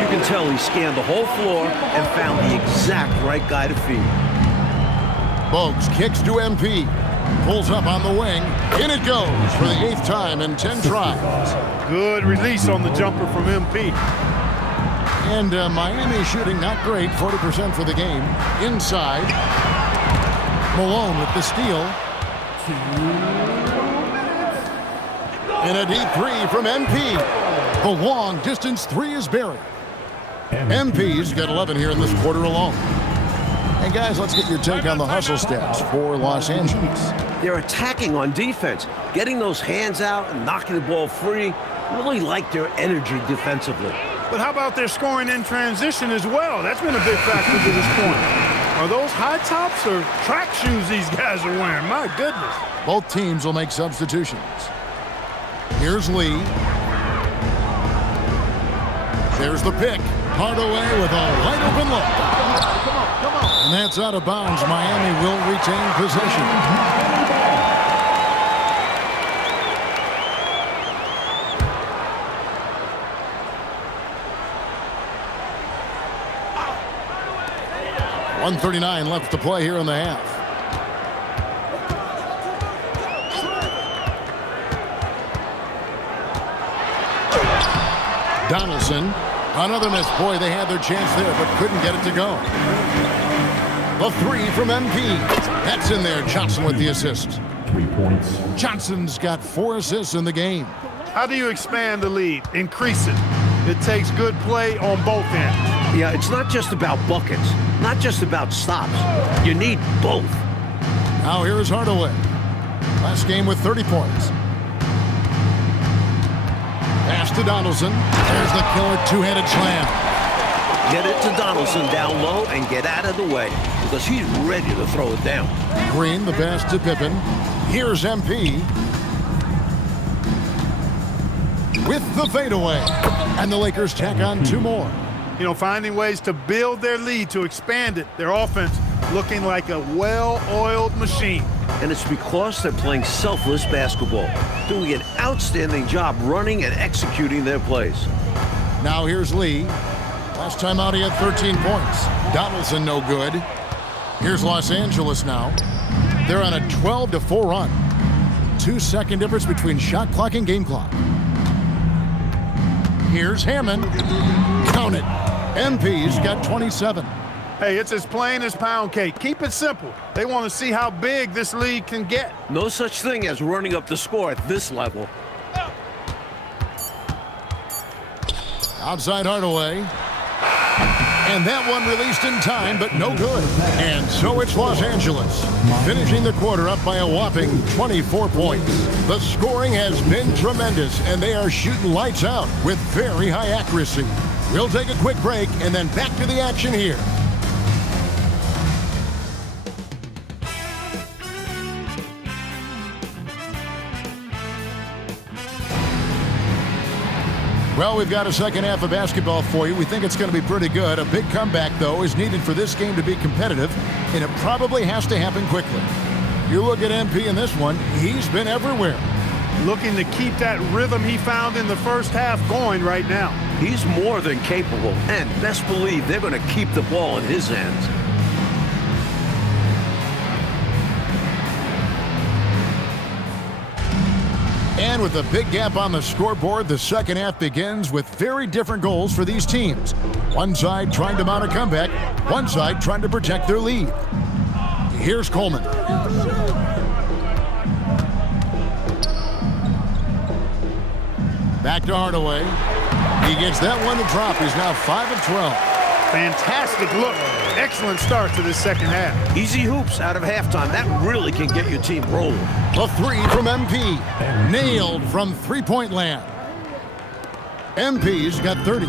You can tell he scanned the whole floor and found the exact right guy to feed. Bogues kicks to MP. Pulls up on the wing. In it goes for the 8th time in 10 tries. Good release on the jumper from MP. And Miami shooting not great, 40% for the game. Inside. Malone with the steal. And a deep 3 from MP. The long distance 3 is buried. MP's got 11 here in this quarter alone. And guys, let's get your take on the hustle stats for Los Angeles. They're attacking on defense, getting those hands out and knocking the ball free. Really like their energy defensively. But how about their scoring in transition as well? That's been a big factor to this point. Are those high tops or track shoes these guys are wearing? My goodness. Both teams will make substitutions. Here's Lee. There's the pick. Hardaway with a wide open look. And that's out of bounds. Miami will retain possession. 1:39 left to play here in the half. Donaldson, another miss. Boy, they had their chance there, but couldn't get it to go. The three from MP. That's in there. Johnson with the assist. 3 points. Johnson's got 4 assists in the game. How do you expand the lead? Increase it. It takes good play on both ends. Yeah, it's not just about buckets, not just about stops. You need both. Now here is Hardaway. Last game with 30 points. Pass to Donaldson. There's the killer two-handed slam. Get it to Donaldson down low and get out of the way because he's ready to throw it down. Green, the pass to Pippen. Here's MP with the fadeaway. And the Lakers tack on 2 more. You know, finding ways to build their lead, to expand it. Their offense looking like a well-oiled machine. And it's because they're playing selfless basketball, doing an outstanding job running and executing their plays. Now here's Lee. Last time out he had 13 points. Donaldson no good. Here's Los Angeles now. They're on a 12-4 run. 2-second difference between shot clock and game clock. Here's Hammond. Count it. MP's got 27. Hey, it's as plain as pound cake. Keep it simple. They want to see how big this lead can get. No such thing as running up the score at this level. Outside Hardaway. And that one released in time, but no good. And so it's Los Angeles, finishing the quarter up by a whopping 24 points. The scoring has been tremendous, and they are shooting lights out with very high accuracy. We'll take a quick break and then back to the action here. Well, we've got a second half of basketball for you. We think it's going to be pretty good. A big comeback, though, is needed for this game to be competitive, and it probably has to happen quickly. You look at MP in this one, he's been everywhere. Looking to keep that rhythm he found in the first half going right now. He's more than capable, and best believe they're going to keep the ball in his hands. And with a big gap on the scoreboard, the second half begins with very different goals for these teams. One side trying to mount a comeback, one side trying to protect their lead. Here's Coleman. Back to Hardaway. He gets that one to drop. He's now 5 of 12. Fantastic look. Excellent start to this second half. Easy hoops out of halftime. That really can get your team rolling. The three from MP. Nailed from three-point land. MP's got 30.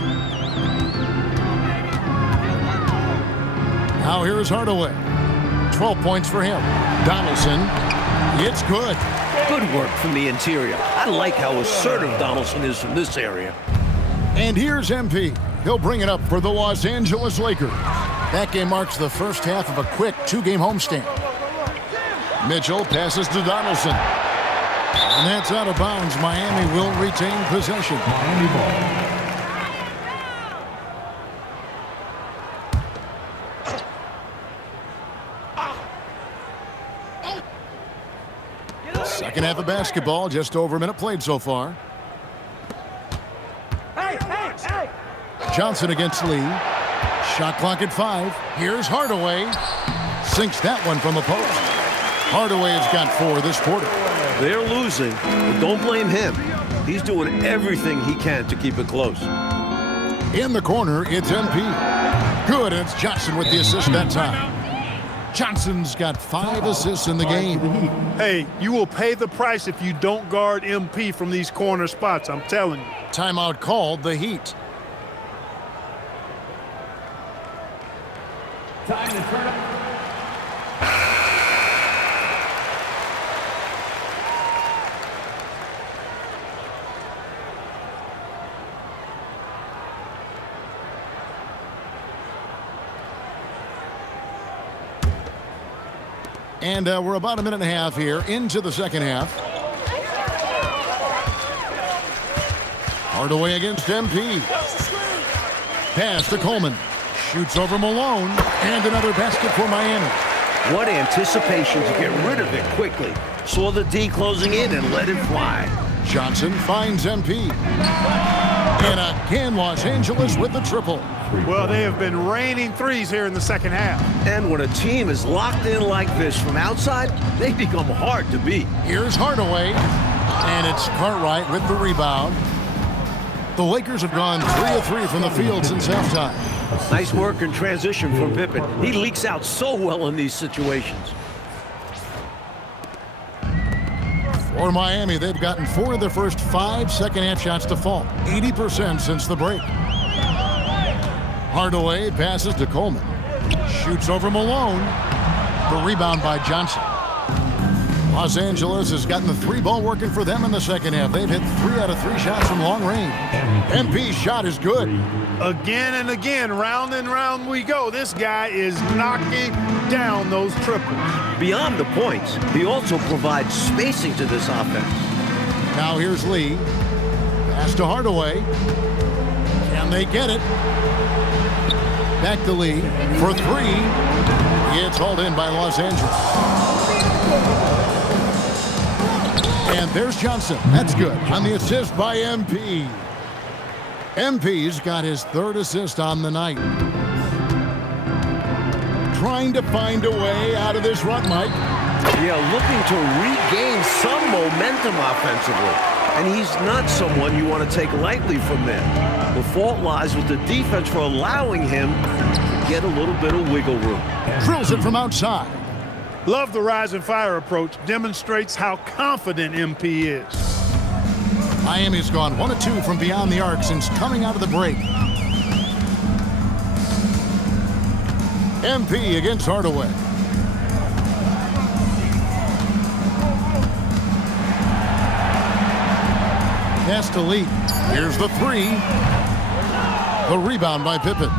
Now here's Hardaway. 12 points for him. Donaldson. It's good. Good work from the interior. I like how assertive Donaldson is from this area. And here's MP. He'll bring it up for the Los Angeles Lakers. That game marks the first half of a quick 2-game homestand. Mitchell passes to Donaldson. And that's out of bounds. Miami will retain possession. Miami ball. Second half of basketball, just over a minute played so far. Johnson against Lee. Shot clock at 5. Here's Hardaway. Sinks that one from the post. Hardaway has got 4 this quarter. They're losing, but don't blame him. He's doing everything he can to keep it close. In the corner, it's MP. Good, and it's Johnson with the assist that time. Johnson's got 5 assists in the game. Hey, you will pay the price if you don't guard MP from these corner spots, I'm telling you. Timeout called, the Heat. Time to turn up. And we're about a minute and a half here into the second half. Hardaway against MP. Pass to Coleman. Shoots over Malone, and another basket for Miami. What anticipation to get rid of it quickly. Saw the D closing in and let it fly. Johnson finds MP. And again, Los Angeles with the triple. Well, they have been raining threes here in the second half. And when a team is locked in like this from outside, they become hard to beat. Here's Hardaway, and it's Cartwright with the rebound. The Lakers have gone 3 of 3 from the field since halftime. Nice work in transition from Pippen. He leaks out so well in these situations. For Miami, they've gotten 4 of their first 5 second-half shots to fall, 80% since the break. Hardaway passes to Coleman. Shoots over Malone. The rebound by Johnson. Los Angeles has gotten the 3-ball working for them in the second half. They've hit 3 out of 3 shots from long range. MP's shot is good. Again and again, round and round we go. This guy is knocking down those triples. Beyond the points, he also provides spacing to this offense. Now here's Lee. Pass to Hardaway. Can they get it? Back to Lee for 3. It's hauled in by Los Angeles. And there's Johnson. That's good. On the assist by MP. MP's got his 3rd assist on the night. Trying to find a way out of this rut, Mike. Yeah, looking to regain some momentum offensively. And he's not someone you want to take lightly from there. The fault lies with the defense for allowing him to get a little bit of wiggle room. Drills it from outside. Love the rise and fire approach. Demonstrates how confident MP is. Miami's gone 1 of 2 from beyond the arc since coming out of the break. MP against Hardaway. Pass to Lee. Here's the 3. The rebound by Pippen.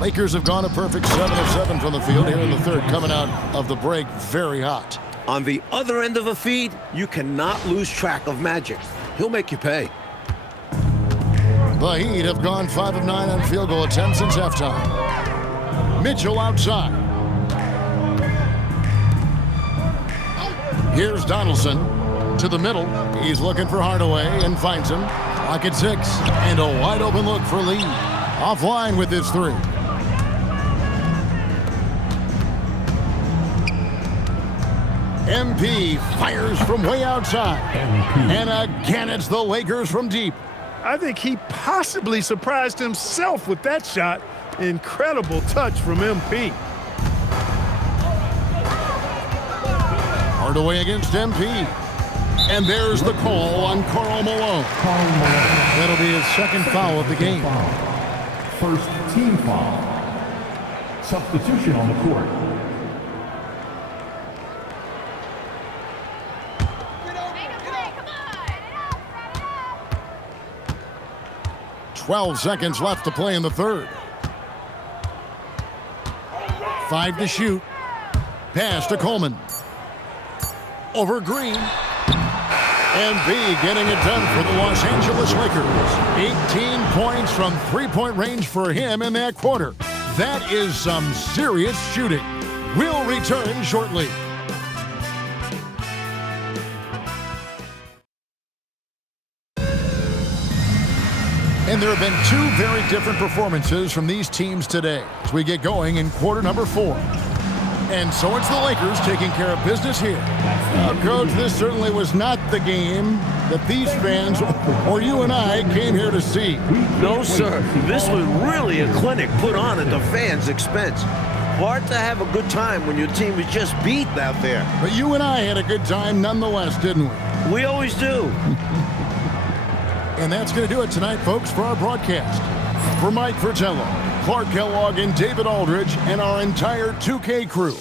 Lakers have gone a perfect 7 of 7 from the field here in the third, coming out of the break very hot. On the other end of the feed, you cannot lose track of Magic. He'll make you pay. The Heat have gone 5 of 9 on field goal attempts since halftime. Mitchell outside. Here's Donaldson to the middle. He's looking for Hardaway and finds him. Clock at 6, and a wide open look for Lee. Offline with his 3. MP fires from way outside. And again, it's the Lakers from deep. I think he possibly surprised himself with that shot. Incredible touch from MP. Hardaway against MP. And there's the call on Karl Malone. That'll be his 2nd foul of the game. First team foul. Substitution on the court. 12 seconds left to play in the third. 5 to shoot. Pass to Coleman. Over Green. MP getting it done for the Los Angeles Lakers. 18 points from 3-point range for him in that quarter. That is some serious shooting. We'll return shortly. And there have been 2 very different performances from these teams today as we get going in quarter number 4. And so it's the Lakers taking care of business here. Coach, this certainly was not the game that these fans or you and I came here to see. No, sir. This was really a clinic put on at the fans' expense. Hard to have a good time when your team is just beat out there. But you and I had a good time nonetheless, didn't we? We always do. And that's going to do it tonight, folks, for our broadcast. For Mike Fratello, Clark Kellogg, and David Aldridge, and our entire 2K crew,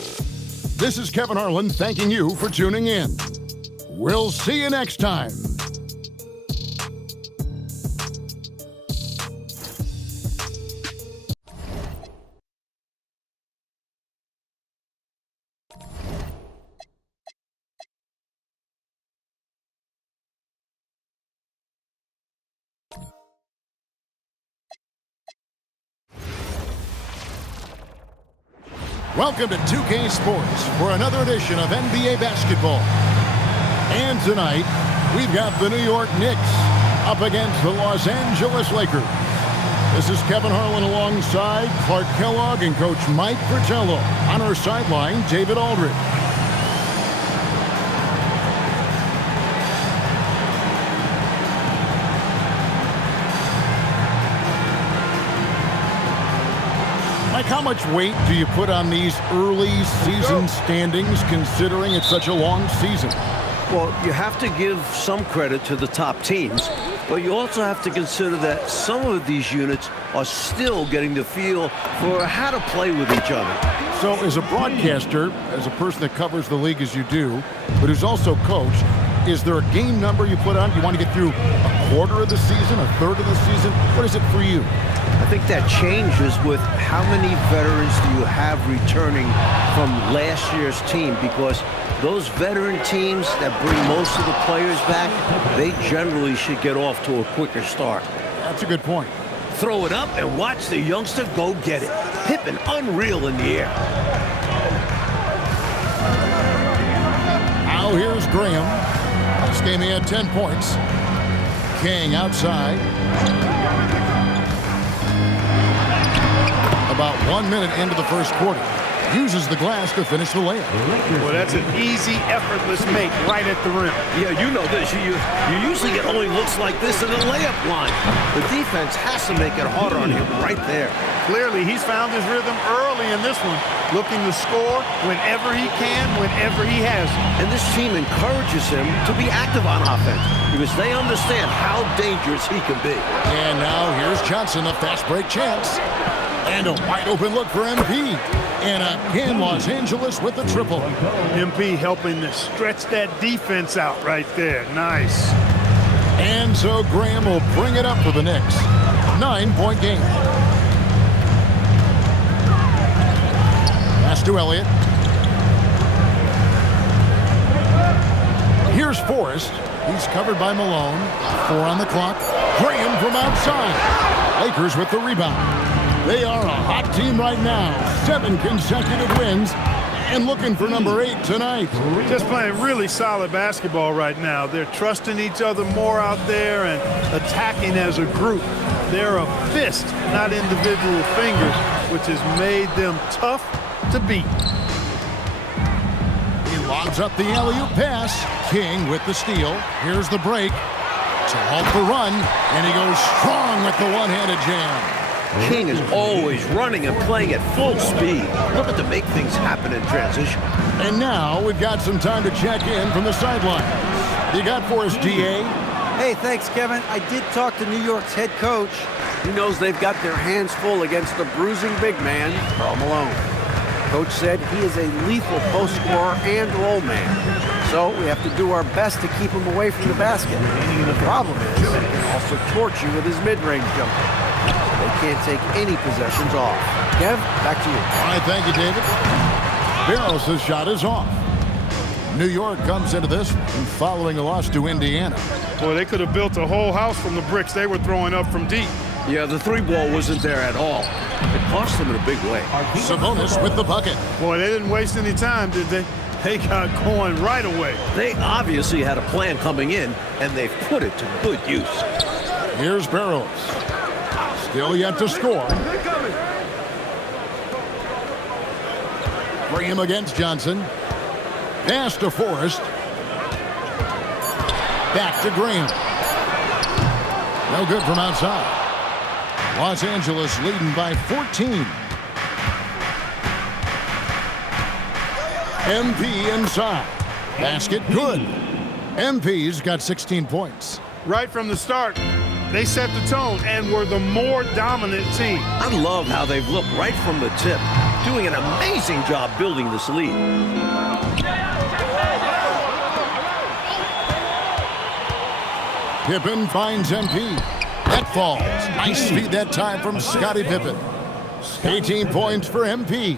this is Kevin Harlan thanking you for tuning in. We'll see you next time. Welcome to 2K Sports for another edition of NBA basketball. And tonight, we've got the New York Knicks up against the Los Angeles Lakers. This is Kevin Harlan alongside Clark Kellogg and Coach Mike Fratello. On our sideline, David Aldridge. Mike, how much weight do you put on these early season standings considering it's such a long season? Well, you have to give some credit to the top teams, but you also have to consider that some of these units are still getting the feel for how to play with each other. So as a broadcaster, as a person that covers the league as you do, but who's also coached, is there a game number you put on? You want to get through a quarter of the season, a third of the season? What is it for you? I think that changes with how many veterans do you have returning from last year's team, because those veteran teams that bring most of the players back, they generally should get off to a quicker start. That's a good point. Throw it up and watch the youngster go get it. Pippen unreal in the air. Now here's Graham. This game he had 10 points. King outside. About 1 minute into the first quarter. Uses the glass to finish the layup. Well, that's an easy, effortless make right at the rim. Yeah, you know this. You usually get only looks like this in the layup line. The defense has to make it harder on him right there. Clearly, he's found his rhythm early in this one, looking to score whenever he can, whenever he has it. And this team encourages him to be active on offense because they understand how dangerous he can be. And now here's Johnson, a fast break chance. And a wide open look for MP. And again, Los Angeles with the triple. MP helping to stretch that defense out right there. Nice. And so Graham will bring it up for the Knicks. 9-point game. Pass to Elliott. Here's Forrest. He's covered by Malone. 4 on the clock. Graham from outside. Lakers with the rebound. They are a hot team right now. 7 consecutive wins and looking for number 8 tonight. Just playing really solid basketball right now. They're trusting each other more out there and attacking as a group. They're a fist, not individual fingers, which has made them tough to beat. He lobs up the alley-oop pass. King with the steal. Here's the break to halt the run, and he goes strong with the one-handed jam. King is always running and playing at full speed. Looking to make things happen in transition. And now we've got some time to check in from the sideline. You got for us, DA? Hey, thanks, Kevin. I did talk to New York's head coach. He knows they've got their hands full against the bruising big man, Karl Malone. Coach said he is a lethal post scorer and roll man. So we have to do our best to keep him away from the basket. The problem is he can also torch you with his mid-range jumper. They can't take any possessions off. Kev, back to you. All right, thank you, David. Barros' shot is off. New York comes into this one following a loss to Indiana. Boy, they could have built a whole house from the bricks they were throwing up from deep. Yeah, the 3-ball wasn't there at all. It cost them in a big way. Sabonis with the bucket. Boy, they didn't waste any time, did they? They got going right away. They obviously had a plan coming in, and they've put it to good use. Here's Barros. Still yet to score. Graham against Johnson. Pass to Forrest. Back to Graham. No good from outside. Los Angeles leading by 14. MP inside. Basket good. MP's got 16 points. Right from the start, they set the tone and were the more dominant team. I love how they've looked right from the tip, doing an amazing job building this lead. Pippen finds MP. That falls. Nice feed that time from Scottie Pippen. 18 points for MP.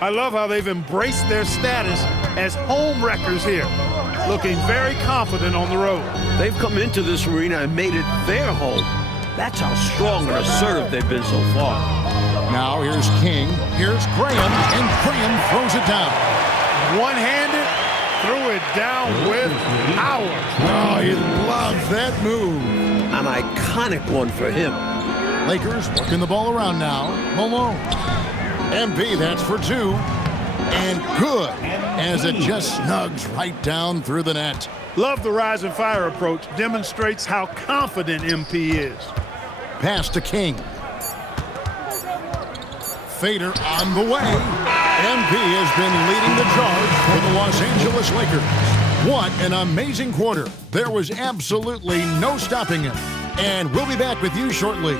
I love how they've embraced their status as home wreckers here, looking very confident on the road. They've come into this arena and made it their home. That's how strong and assertive they've been so far. Now here's King. Here's Graham. And Graham throws it down. One-handed, threw it down with power. Oh, he loves that move. An iconic one for him. Lakers working the ball around now. Malone. MP, that's for two. And good, as it just snugs right down through the net. Love the rise and fire approach. Demonstrates how confident MP is. Pass to King. Fader on the way. MP has been leading the charge for the Los Angeles Lakers. What an amazing quarter. There was absolutely no stopping him. And we'll be back with you shortly.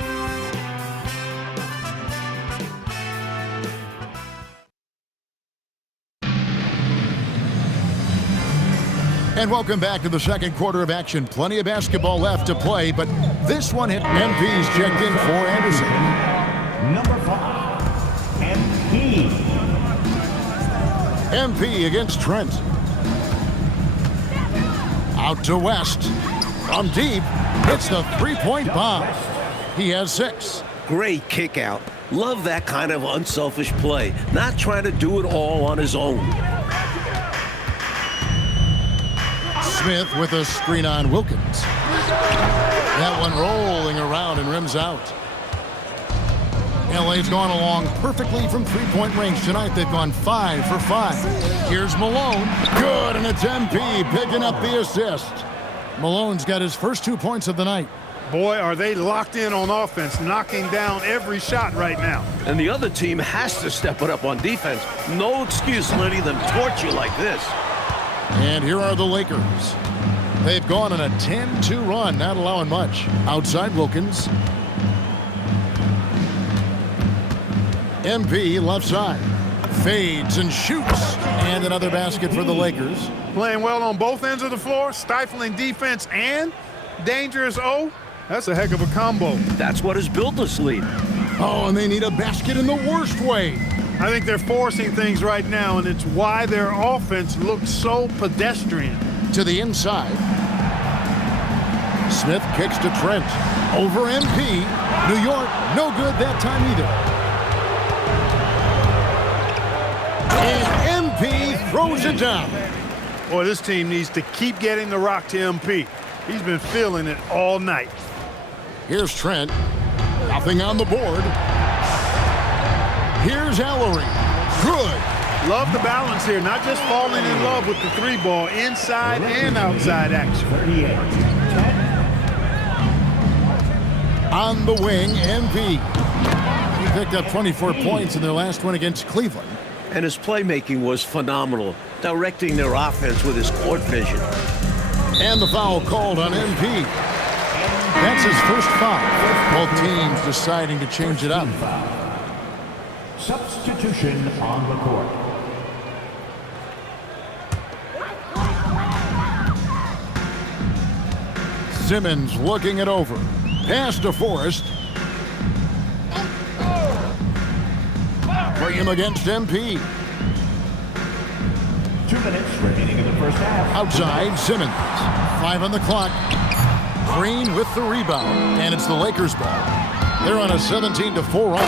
And welcome back to the second quarter of action. Plenty of basketball left to play, but this one hit. MP's checked in for Anderson. Number 5, MP. MP against Trent. Out to West. From deep, hits the three-point bomb. He has 6. Great kick out. Love that kind of unselfish play. Not trying to do it all on his own. Smith with a screen on Wilkins. That one rolling around and rims out. LA's gone along perfectly from three-point range tonight. They've gone 5 for 5. Here's Malone. Good, and it's MP picking up the assist. Malone's got his first 2 points of the night. Boy, are they locked in on offense, knocking down every shot right now. And the other team has to step it up on defense. No excuse letting them torch you like this. And here are the Lakers. They've gone on a 10-2 run, not allowing much. Outside Wilkins. MP left side. Fades and shoots. And another basket for the Lakers. Playing well on both ends of the floor, stifling defense and dangerous O. That's a heck of a combo. That's what has built this lead. Oh, and they need a basket in the worst way. I think they're forcing things right now, and it's why their offense looks so pedestrian. To the inside. Smith kicks to Trent. Over MP. New York, no good that time either. And MP throws it down. Boy, this team needs to keep getting the rock to MP. He's been feeling it all night. Here's Trent. Nothing on the board. Here's Ellery. Good. Love the balance here, not just falling in love with the three ball, inside and outside action. 38. On the wing, MP. He picked up 24 points in their last one against Cleveland. And his playmaking was phenomenal, directing their offense with his court vision. And the foul called on MP. That's his first foul. Both teams deciding to change it up. Substitution on the court. Simmons looking it over. Pass to Forrest. Graham against MP. 2 minutes remaining in the first half. Outside, Simmons. 5 on the clock. Green with the rebound. And it's the Lakers' ball. They're on a 17-4 run.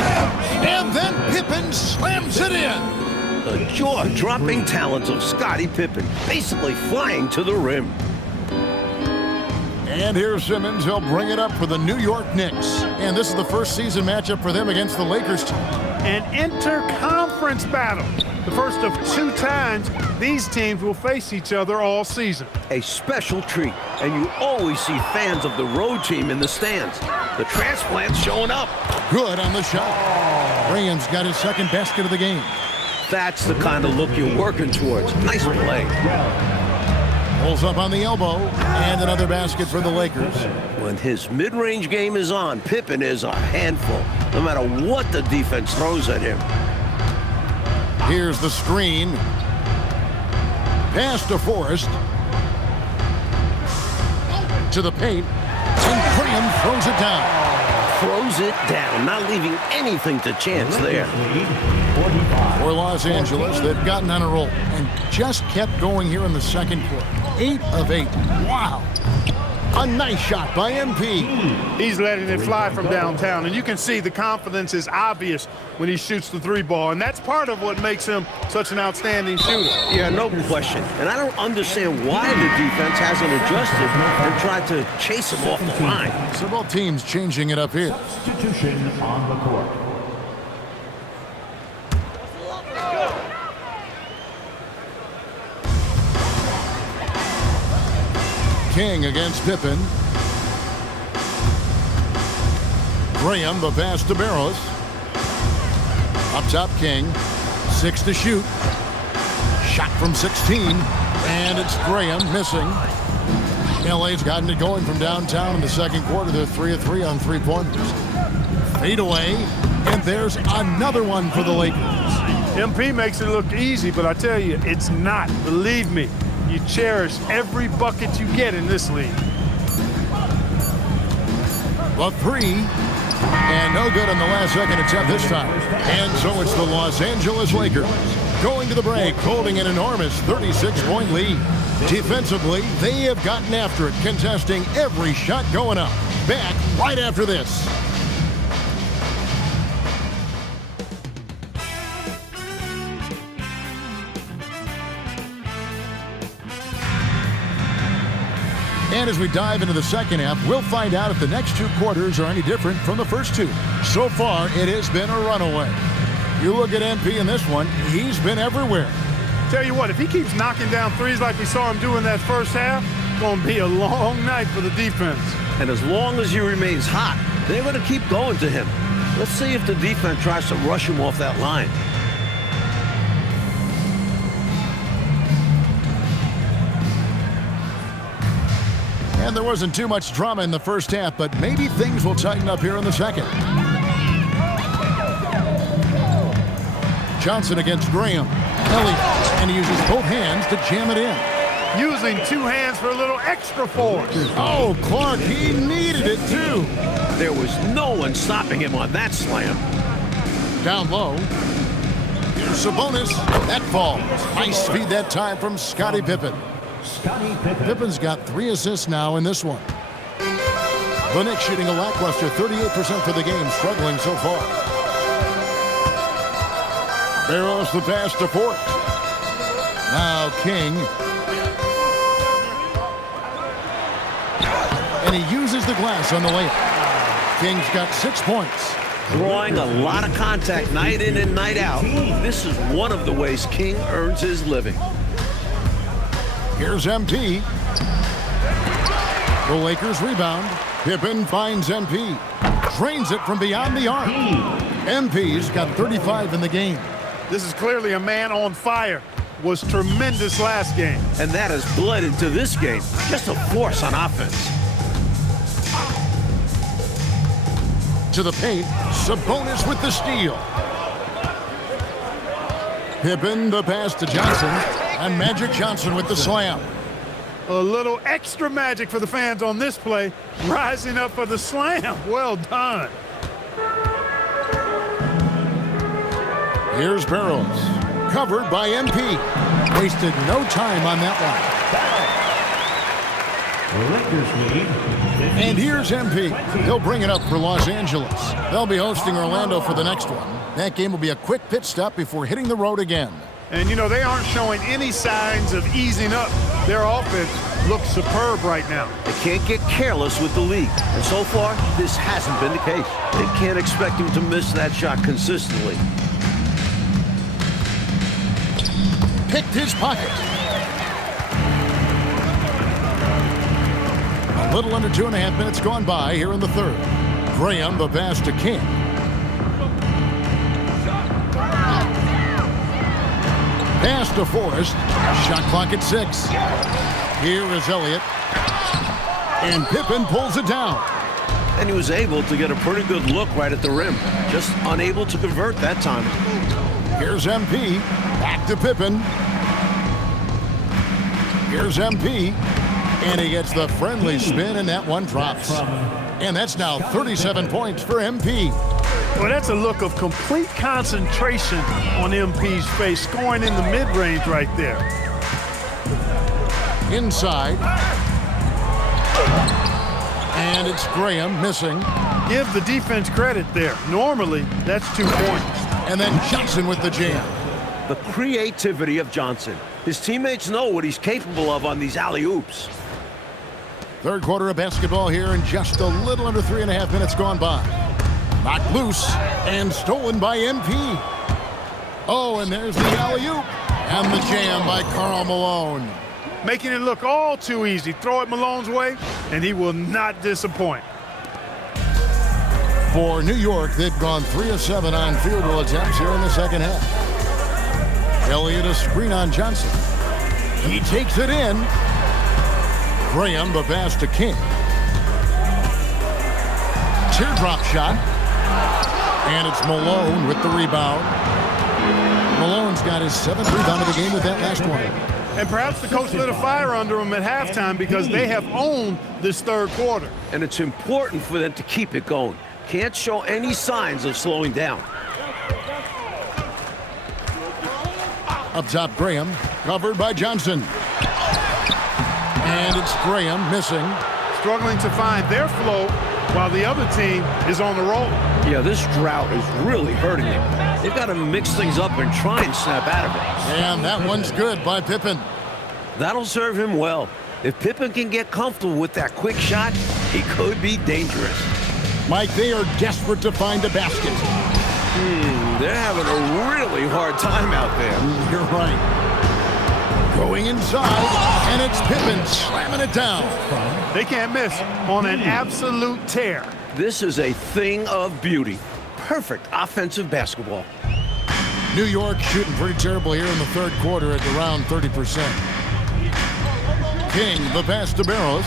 And then Pippen slams it in. The jaw-dropping talent of Scottie Pippen, basically flying to the rim. And here's Simmons. He'll bring it up for the New York Knicks. And this is the first season matchup for them against the Lakers team. An inter-conference battle. The first of 2 times these teams will face each other all season. A special treat, and you always see fans of the road team in the stands. The transplants showing up. Good on the shot. Graham's got his second basket of the game. That's the kind of look you're working towards. Nice play. Pulls up on the elbow. And another basket for the Lakers. When his mid-range game is on, Pippen is a handful, no matter what the defense throws at him. Here's the screen. Pass to Forrest. To the paint. And Graham throws it down. Throws it down, not leaving anything to chance there. For Los Angeles, they've gotten on a roll and just kept going here in the second quarter. 8 of 8. Wow. A nice shot by MP. He's letting it fly from downtown, and you can see the confidence is obvious when he shoots the three ball, and that's part of what makes him such an outstanding shooter. Yeah, no question. And I don't understand why the defense hasn't adjusted and tried to chase him off the line. So both teams changing it up here. Substitution on the court. King against Pippen. Graham, the pass to Barros. Up top, King. 6 to shoot. Shot from 16. And it's Graham missing. LA's gotten it going from downtown in the second quarter. They're 3 of 3 on three-pointers. Fade away. And there's another one for the Lakers. MP makes it look easy, but I tell you, it's not. Believe me. You cherish every bucket you get in this league. The three, and no good on the last second attempt this time. And so it's the Los Angeles Lakers going to the break, holding an enormous 36-point lead. Defensively, they have gotten after it, contesting every shot going up. Back right after this. And as we dive into the second half, we'll find out if the next two quarters are any different from the first two. So far, it has been a runaway. You look at MP in this one, he's been everywhere. Tell you what, if he keeps knocking down threes like we saw him do in that first half, it's going to be a long night for the defense. And as long as he remains hot, they're going to keep going to him. Let's see if the defense tries to rush him off that line. And there wasn't too much drama in the first half, but maybe things will tighten up here in the second. Johnson against Graham. Elliott, and he uses both hands to jam it in. Using two hands for a little extra force. Oh, Clark, he needed it too. There was no one stopping him on that slam. Down low. Here's Sabonis. That falls. Nice feed that time from Scottie Pippen. Pippen's got 3 assists now in this one. The Knicks shooting a lackluster 38% for the game, struggling so far. Barros the pass to Fort. Now King. And he uses the glass on the layup. King's got 6 points. Drawing a lot of contact night in and night out. This is one of the ways King earns his living. Here's MP. The Lakers rebound. Pippen finds MP. Drains it from beyond the arc. MP's got 35 in the game. This is clearly a man on fire. Was tremendous last game. And that has bled into this game. Just a force on offense. To the paint. Sabonis with the steal. Pippen the pass to Johnson. And Magic Johnson with the slam. A little extra magic for the fans on this play. Rising up for the slam. Well done. Here's Barros. Covered by MP. Wasted no time on that one. Lakers lead. And here's MP. He'll bring it up for Los Angeles. They'll be hosting Orlando for the next one. That game will be a quick pit stop before hitting the road again. And, you know, they aren't showing any signs of easing up. Their offense looks superb right now. They can't get careless with the lead. And so far, this hasn't been the case. They can't expect him to miss that shot consistently. Picked his pocket. A little under 2.5 minutes gone by here in the third. Graham the pass to King. Pass to Forrest. Shot clock at 6. Here is Elliott. And Pippen pulls it down. And he was able to get a pretty good look right at the rim. Just unable to convert that time. Here's MP. Back to Pippen. Here's MP. And he gets the friendly spin, and that one drops. And that's now 37 points for MP. Well, that's a look of complete concentration on MP's face, scoring in the mid-range right there. Inside. And it's Graham missing. Give the defense credit there. Normally, that's 2 points. And then Johnson with the jam. The creativity of Johnson. His teammates know what he's capable of on these alley-oops. Third quarter of basketball here, and just a little under 3.5 minutes gone by. Knocked loose and stolen by MP. Oh, and there's the alley-oop. And the jam by Karl Malone. Making it look all too easy. Throw it Malone's way, and he will not disappoint. For New York, they've gone 3 of 7 on field goal attempts here in the second half. Elliott a screen on Johnson. He takes it in. Graham, the pass to King. Teardrop shot. And it's Malone with the rebound. Malone's got his 7th rebound of the game with that last one. And perhaps the coach lit a fire under him at halftime because they have owned this third quarter. And it's important for them to keep it going. Can't show any signs of slowing down. Up top, Graham, covered by Johnson. And it's Graham missing. Struggling to find their flow while the other team is on the roll. Yeah, this drought is really hurting them. They've got to mix things up and try and snap out of it. And that one's good by Pippen. That'll serve him well. If Pippen can get comfortable with that quick shot, he could be dangerous. Mike, they are desperate to find a basket. They're having a really hard time out there. You're right. Going inside, and it's Pippen slamming it down. They can't miss on an absolute tear. This is a thing of beauty. Perfect offensive basketball. New York shooting pretty terrible here in the third quarter at around 30%. King, the pass to Barros.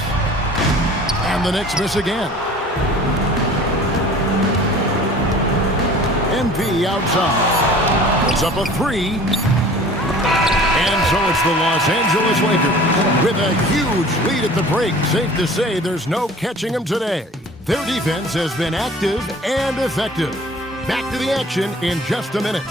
And the Knicks miss again. MP outside. It's up a 3. And so it's the Los Angeles Lakers with a huge lead at the break. Safe to say there's no catching them today. Their defense has been active and effective. Back to the action in just a minute.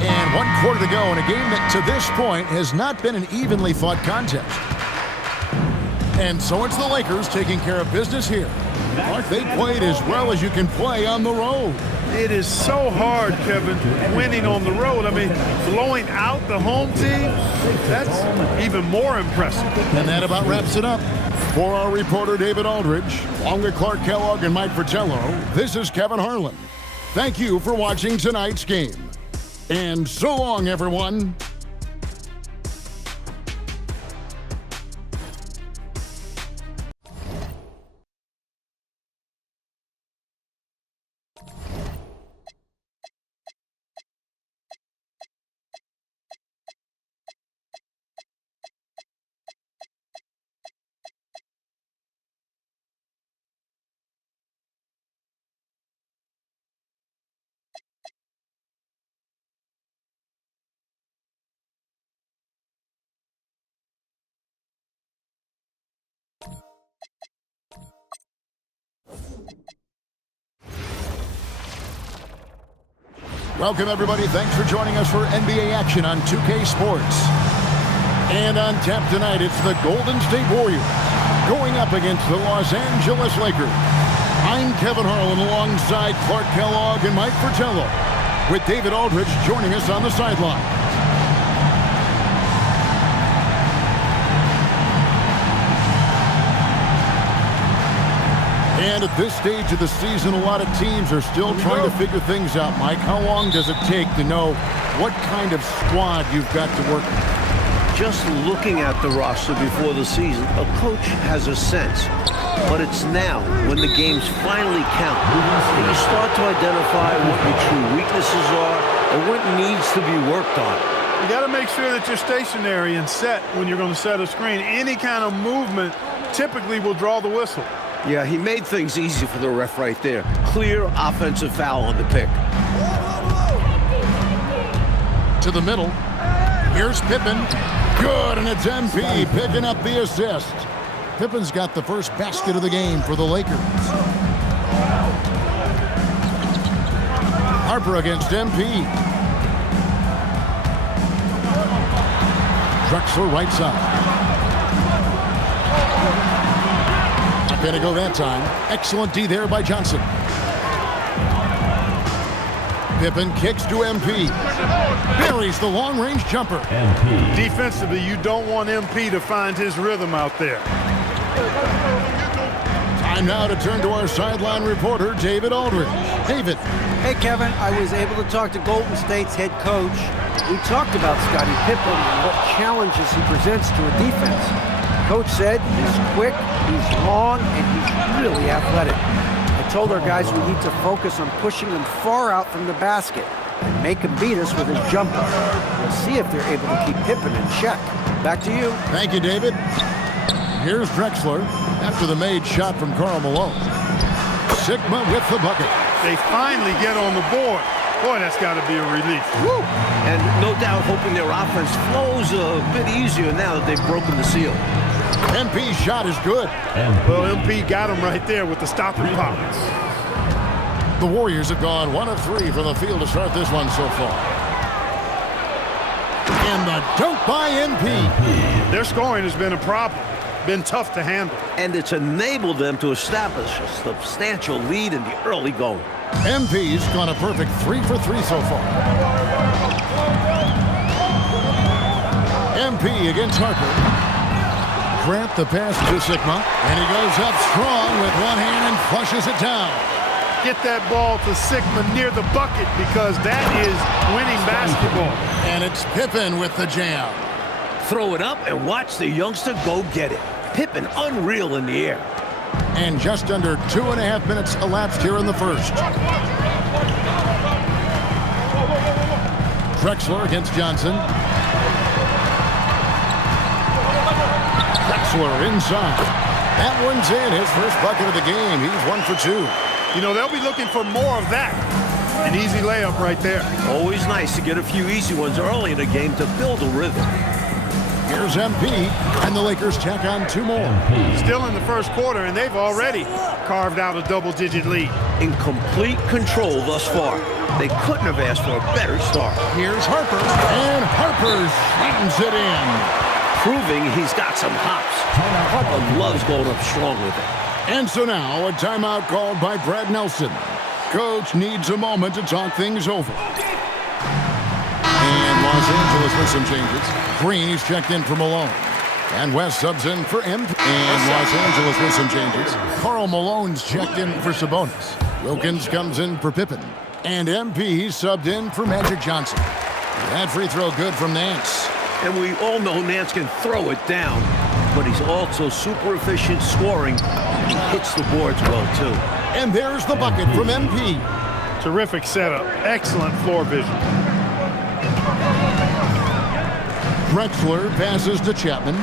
And 1 quarter to go in a game that to this point has not been an evenly fought contest. And so it's the Lakers taking care of business here. Mark, they played as well as you can play on the road. It is so hard, Kevin, winning on the road. I mean, blowing out the home team, that's even more impressive. And that about wraps it up. For our reporter, David Aldridge, along with Clark Kellogg and Mike Fratello, this is Kevin Harlan. Thank you for watching tonight's game. And so long, everyone. Welcome, everybody. Thanks for joining us for NBA action on 2K Sports. And on tap tonight, it's the Golden State Warriors going up against the Los Angeles Lakers. I'm Kevin Harlan alongside Clark Kellogg and Mike Fratello, with David Aldridge joining us on the sideline. And at this stage of the season, a lot of teams are still trying to figure things out, Mike. How long does it take to know what kind of squad you've got to work with? Just looking at the roster before the season, a coach has a sense. But it's now, when the games finally count, that you start to identify what your true weaknesses are and what needs to be worked on. You got to make sure that you're stationary and set when you're going to set a screen. Any kind of movement typically will draw the whistle. Yeah, he made things easy for the ref right there. Clear offensive foul on the pick. To the middle. Here's Pippen. Good, and it's MP picking up the assist. Pippen's got the first basket of the game for the Lakers. Harper against MP. Drexler right side. Not going to go that time. Excellent D there by Johnson. Pippen kicks to MP. Buries the long-range jumper. MP. Defensively, you don't want MP to find his rhythm out there. Time now to turn to our sideline reporter, David Aldridge. David. Hey, Kevin, I was able to talk to Golden State's head coach. We talked about Scottie Pippen and what challenges he presents to a defense. Coach said he's quick, he's long, and he's really athletic. I told our guys we need to focus on pushing him far out from the basket and make him beat us with his jumper. We'll see if they're able to keep Pippen in check. Back to you. Thank you, David. Here's Drexler after the made shot from Karl Malone. Sigma with the bucket. They finally get on the board. Boy, that's got to be a relief. Woo! And no doubt hoping their offense flows a bit easier now that they've broken the seal. MP's shot is good. Well, MP got him right there with the stopping pockets. The Warriors have gone 1 of 3 from the field to start this one so far. And the dunk by MP. Their scoring has been a problem. Been tough to handle. And it's enabled them to establish a substantial lead in the early going. MP's gone a perfect 3 for 3 so far. MP against Harper. Grant the pass to Sigma. And he goes up strong with one hand and flushes it down. Get that ball to Sigma near the bucket because that is winning basketball. And it's Pippen with the jam. Throw it up and watch the youngster go get it. Pippen unreal in the air. And just under 2.5 minutes elapsed here in the first. Drexler against Johnson. Drexler inside. That one's in. His first bucket of the game. He's 1 for 2. You know, they'll be looking for more of that. An easy layup right there. Always nice to get a few easy ones early in the game to build a rhythm. Here's MP, and the Lakers tack on 2 more. Still in the first quarter, and they've already carved out a double-digit lead. In complete control thus far. They couldn't have asked for a better start. Here's Harper, and Harper slams it in. Proving he's got some hops. Harper loves going up strong with it. And so now, a timeout called by Brad Nelson. Coach needs a moment to talk things over. And Los Angeles with some changes. Green is checked in for Malone. And West subs in for MP. And Los Angeles with some changes. Karl Malone's checked in for Sabonis. Wilkins comes in for Pippen. And MP subbed in for Magic Johnson. That free throw good from Nance. And we all know Nance can throw it down, but he's also super efficient scoring. He hits the boards well, too. And there's the bucket from MP. Terrific setup. Excellent floor vision. Drexler passes to Chapman.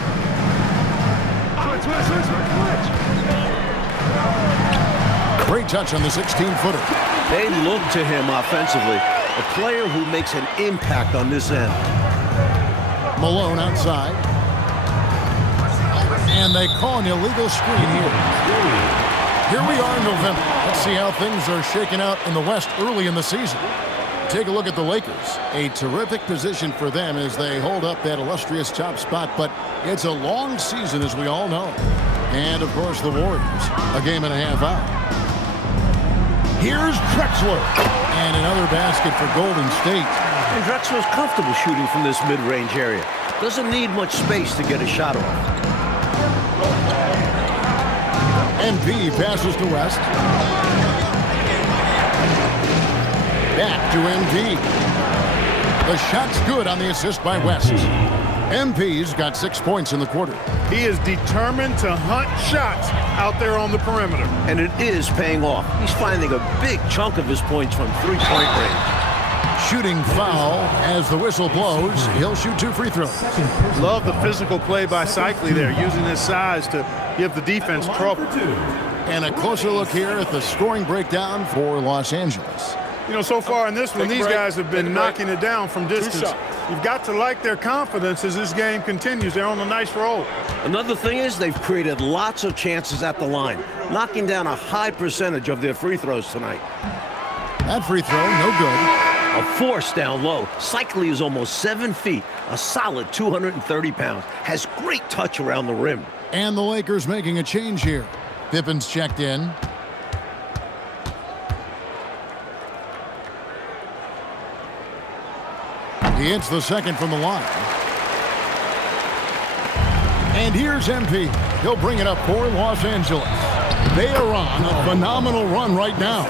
Great touch on the 16-footer. They look to him offensively, a player who makes an impact on this end. Malone outside. And they call an illegal screen here. Here we are in November. Let's see how things are shaking out in the West early in the season. Take a look at the Lakers. A terrific position for them as they hold up that illustrious top spot, but it's a long season, as we all know. And, of course, the Warriors, a game and a half out. Here's Drexler. And another basket for Golden State. And Drexler's comfortable shooting from this mid-range area. Doesn't need much space to get a shot off. MP passes to West. Back to MP. The shot's good on the assist by West. MP's got 6 points in the quarter. He is determined to hunt shots out there on the perimeter. And it is paying off. He's finding a big chunk of his points from three-point range. Shooting foul as the whistle blows. He'll shoot 2 free throws. Love the physical play by Cycli there, using his size to give the defense trouble. And a closer look here at the scoring breakdown for Los Angeles. You know, so far in this one, these guys have been knocking it down from distance. You've got to like their confidence as this game continues. They're on a nice roll. Another thing is they've created lots of chances at the line, knocking down a high percentage of their free throws tonight. That free throw, no good. A force down low. Cycli is almost 7 feet, a solid 230 pounds. Has great touch around the rim. And the Lakers making a change here. Pippen's checked in. He hits the second from the line. And here's MP. He'll bring it up for Los Angeles. They are on a phenomenal run right now.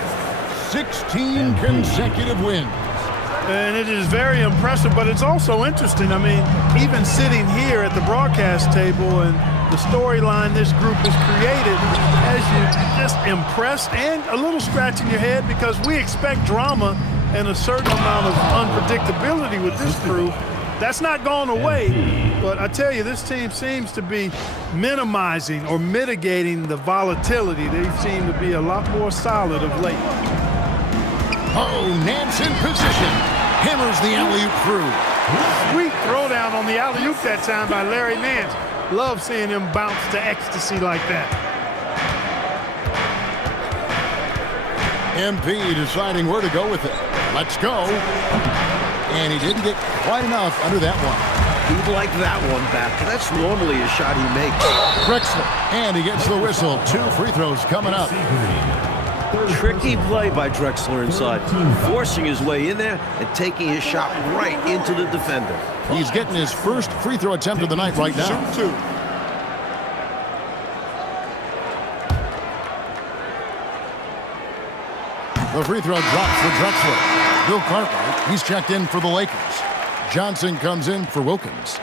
16 consecutive wins. And it is very impressive, but it's also interesting. I mean, even sitting here at the broadcast table and the storyline this group has created has you just impressed and a little scratching your head, because we expect drama and a certain amount of unpredictability with this crew. That's not gone away, but I tell you, this team seems to be minimizing or mitigating the volatility. They seem to be a lot more solid of late. Oh, Nance in position. Hammers the alley-oop through. Sweet throwdown on the alley-oop that time by Larry Nance. Love seeing him bounce to ecstasy like that. MP deciding where to go with it. Let's go. And he didn't get quite enough under that one. He'd like that one back. That's normally a shot he makes. Drexler, and he gets the whistle. 2 free throws coming up. Tricky play by Drexler inside, forcing his way in there and taking his shot right into the defender. He's getting his first free throw attempt of the night right now. Shoot 2. The free throw drops for Drexler. Bill Cartwright, he's checked in for the Lakers. Johnson comes in for Wilkins.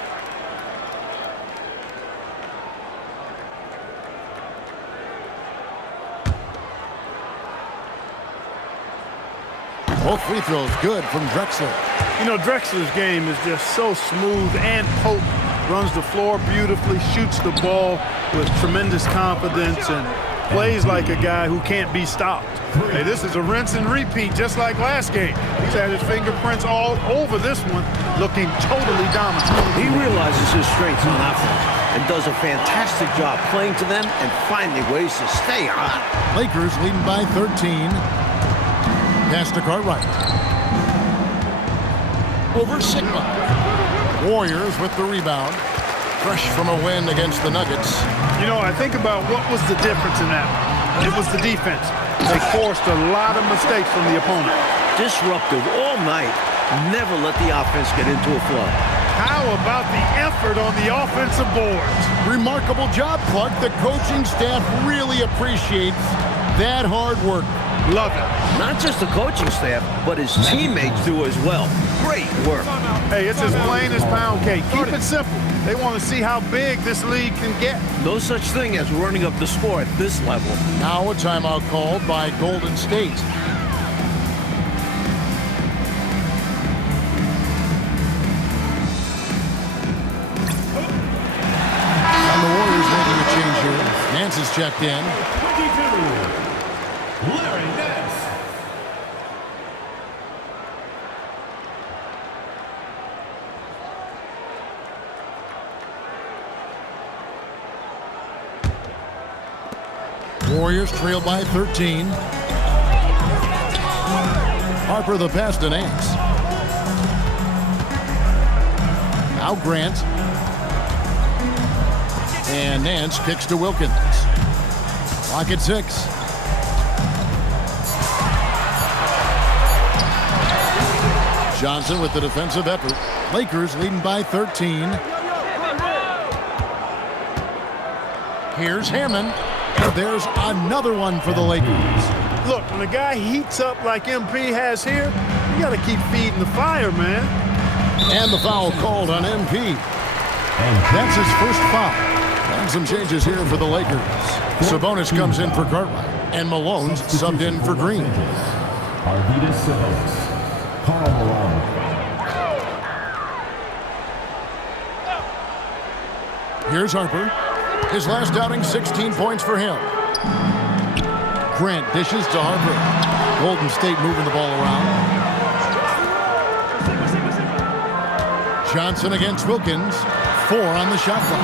Both free throws good from Drexler. You know, Drexler's game is just so smooth and potent. Runs the floor beautifully, shoots the ball with tremendous confidence, and plays like a guy who can't be stopped. Hey, this is a rinse and repeat, just like last game. He's had his fingerprints all over this one, looking totally dominant. He realizes his strengths on offense and does a fantastic job playing to them and finding ways to stay hot. Lakers leading by 13. Pass to Cartwright. Over Sigma. Warriors with the rebound. Fresh from a win against the Nuggets. You know, I think about what was the difference in that. It was the defense. They forced a lot of mistakes from the opponent. Disruptive all night. Never let the offense get into a flow. How about the effort on the offensive boards? Remarkable job, Clark. The coaching staff really appreciates that hard work. Love it. Not just the coaching staff, but his teammates do as well. Great work. Hey, it's as plain as pound cake. Keep it simple. They want to see how big this league can get. No such thing as running up the score at this level. Now a timeout called by Golden State. And the Warriors making a change here. Nance is checked in. 22, Larry Nance. Warriors trail by 13. Harper the pass to Nance. Now Grant. And Nance kicks to Wilkins. Clock at 6. Johnson with the defensive effort. Lakers leading by 13. Here's Hammond. And there's another one for the Lakers. Look, when a guy heats up like MP has here, you got to keep feeding the fire, man. And the foul called on MP. And that's his first foul. And some changes here for the Lakers. Sabonis comes in for Cartwright. And Malone's subbed in for Green. Arvydas Sabonis. Karl Malone. Here's Harper. His last outing, 16 points for him. Grant dishes to Harper. Golden State moving the ball around. Johnson against Wilkins. 4 on the shot clock.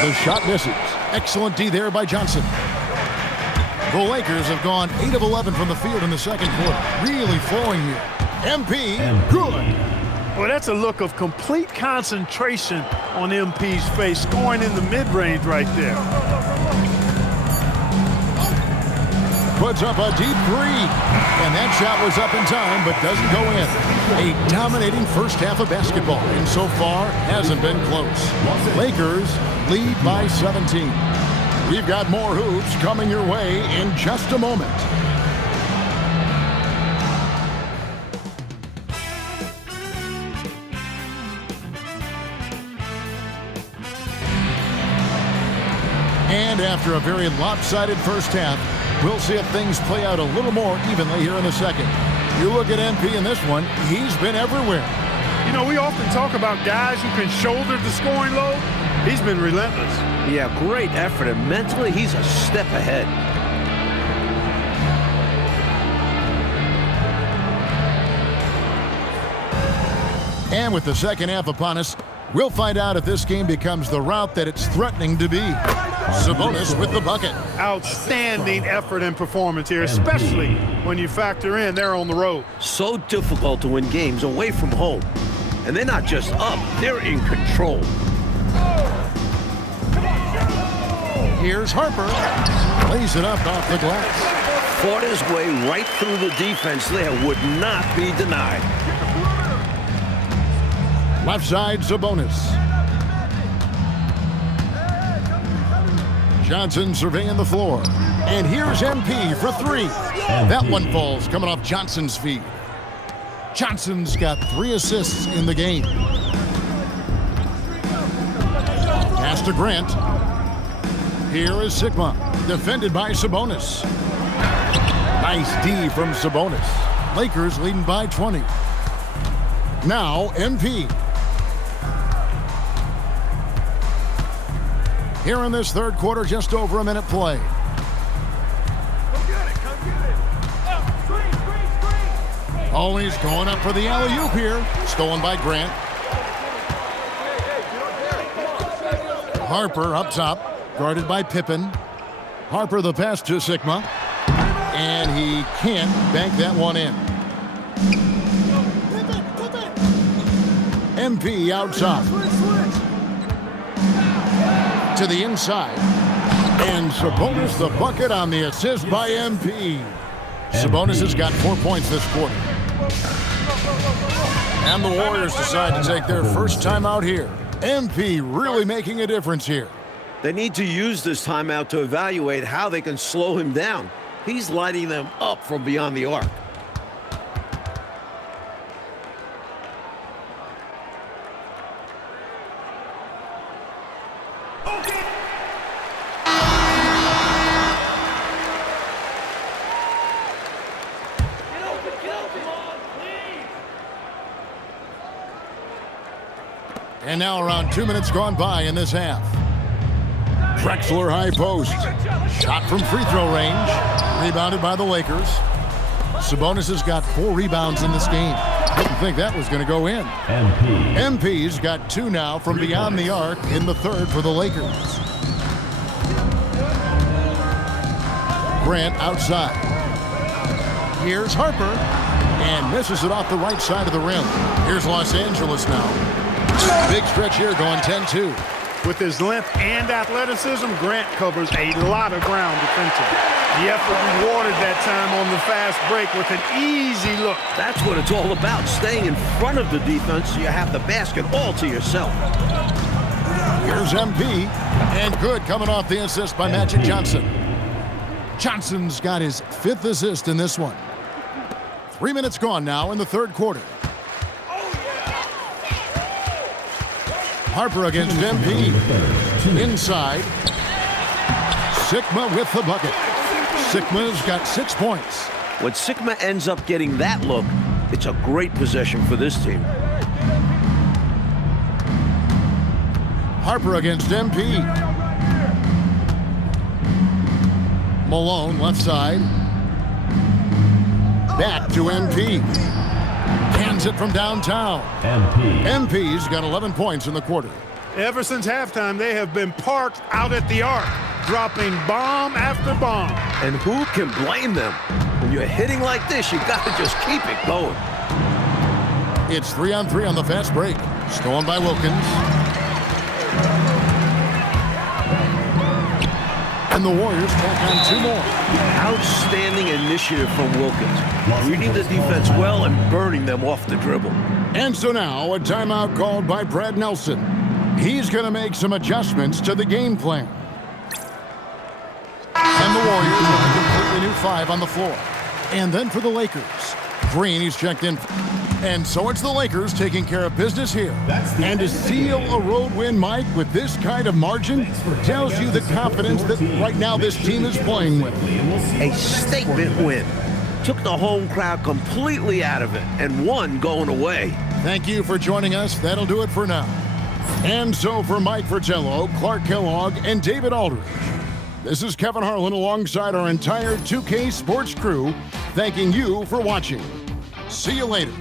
The shot misses. Excellent D there by Johnson. The Lakers have gone 8 of 11 from the field in the second quarter. Really flowing here. MP, good. Well, that's a look of complete concentration on MP's face, scoring in the mid-range right there. Puts up a deep three. And that shot was up in time, but doesn't go in. A dominating first half of basketball, and so far hasn't been close. Lakers lead by 17. We've got more hoops coming your way in just a moment. And after a very lopsided first half, we'll see if things play out a little more evenly here in the second. You look at MP in this one, he's been everywhere. You know, we often talk about guys who can shoulder the scoring load. He's been relentless. Yeah, great effort, and mentally he's a step ahead. And with the second half upon us, we'll find out if this game becomes the route that it's threatening to be. Sabonis with the bucket. Outstanding effort and performance here, especially when you factor in they're on the road. So difficult to win games away from home. And they're not just up, they're in control. Here's Harper. Lays it up off the glass. Fought his way right through the defense there, would not be denied. Left side, Sabonis. Johnson surveying the floor. And here's MP for three. That one falls, coming off Johnson's feet. Johnson's got 3 assists in the game. Pass to Grant. Here is Sigma, defended by Sabonis. Nice D from Sabonis. Lakers leading by 20. Now MP. Here in this third quarter, just over a minute play. Always going up for the alley-oop here. Stolen by Grant. Harper up top, guarded by Pippen. Harper the pass to Sigma. And he can't bank that one in. MP outside. To the inside. And Sabonis the bucket on the assist by MP. Sabonis has got 4 points this quarter. And the Warriors decide to take their first time out here. MP really making a difference here. They need to use this timeout to evaluate how they can slow him down. He's lighting them up from beyond the arc. And now around 2 minutes gone by in this half. Drexler high post. Shot from free throw range. Rebounded by the Lakers. Sabonis has got 4 rebounds in this game. Didn't think that was going to go in. MP's got 2 now from beyond the arc in the third for the Lakers. Grant outside. Here's Harper. And misses it off the right side of the rim. Here's Los Angeles now. Big stretch here going 10-2. With his length and athleticism, Grant covers a lot of ground defensively. The effort rewarded that time on the fast break with an easy look. That's what it's all about, staying in front of the defense so you have the basket all to yourself. Here's MP, and good coming off the assist by Magic Johnson. Johnson's got his 5th assist in this one. 3 minutes gone now in the third quarter. Harper against MP. Inside. Sigma with the bucket. Sigma's got 6 points. When Sigma ends up getting that look, it's a great possession for this team. Harper against MP. Malone left side. Back to MP. Cans it from downtown. MP's got 11 points in the quarter. Ever since halftime, they have been parked out at the arc, dropping bomb after bomb. And who can blame them? When you're hitting like this, you got to just keep it going. It's 3-on-3 on the fast break. Stolen by Wilkins. And the Warriors tack on 2 more. Outstanding initiative from Wilkins. Reading the defense well and burning them off the dribble. And so now, a timeout called by Brad Nelson. He's going to make some adjustments to the game plan. And the Warriors with a completely new 5 on the floor. And then for the Lakers, Green, he's checked in. And so it's the Lakers taking care of business here. And to seal a road win, Mike, with this kind of margin, tells you the confidence that right now this team is playing with. A statement win. Took the home crowd completely out of it and won going away. Thank you for joining us. That'll do it for now. And so for Mike Fratello, Clark Kellogg, and David Aldridge, this is Kevin Harlan alongside our entire 2K Sports crew, thanking you for watching. See you later.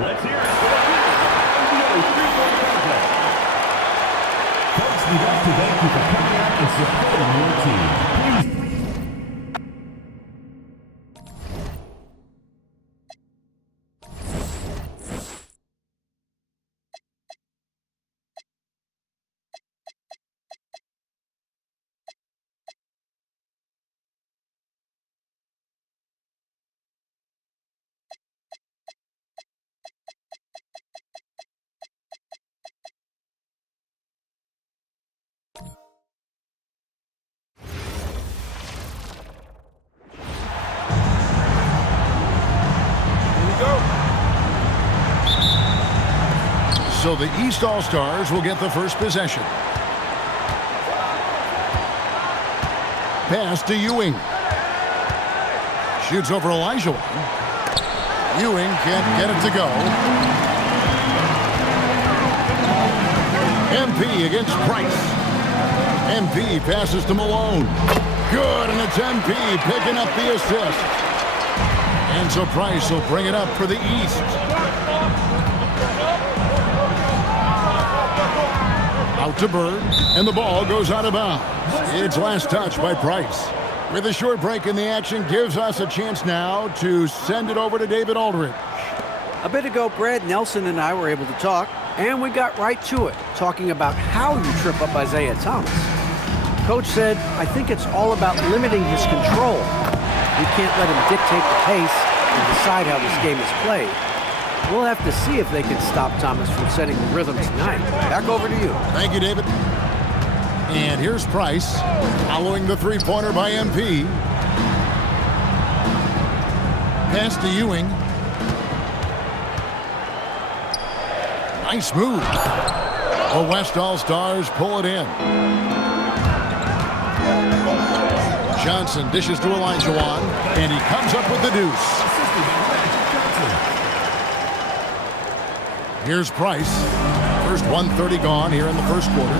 Let's hear it for the NBA three-point contest. Folks, we'd like to thank you for coming out and supporting your team. Please. So the East All-Stars will get the first possession. Pass to Ewing. Shoots over Olajuwon. Ewing can't get it to go. MP against Price. MP passes to Malone. Good, and it's MP picking up the assist. And so Price will bring it up for the East. Out to Bird, and the ball goes out of bounds. It's last touch by Price. With a short break in the action, gives us a chance now to send it over to David Aldridge. A bit ago, Brad Nelson and I were able to talk, and we got right to it, talking about how you trip up Isaiah Thomas. Coach said, I think it's all about limiting his control. We can't let him dictate the pace and decide how this game is played. We'll have to see if they can stop Thomas from setting the rhythm tonight. Back over to you. Thank you, David. And here's Price, following the three-pointer by MP. Pass to Ewing. Nice move. The West All-Stars pull it in. Johnson dishes to Olajuwon, and he comes up with the deuce. Here's Price. First 1:30 gone here in the first quarter.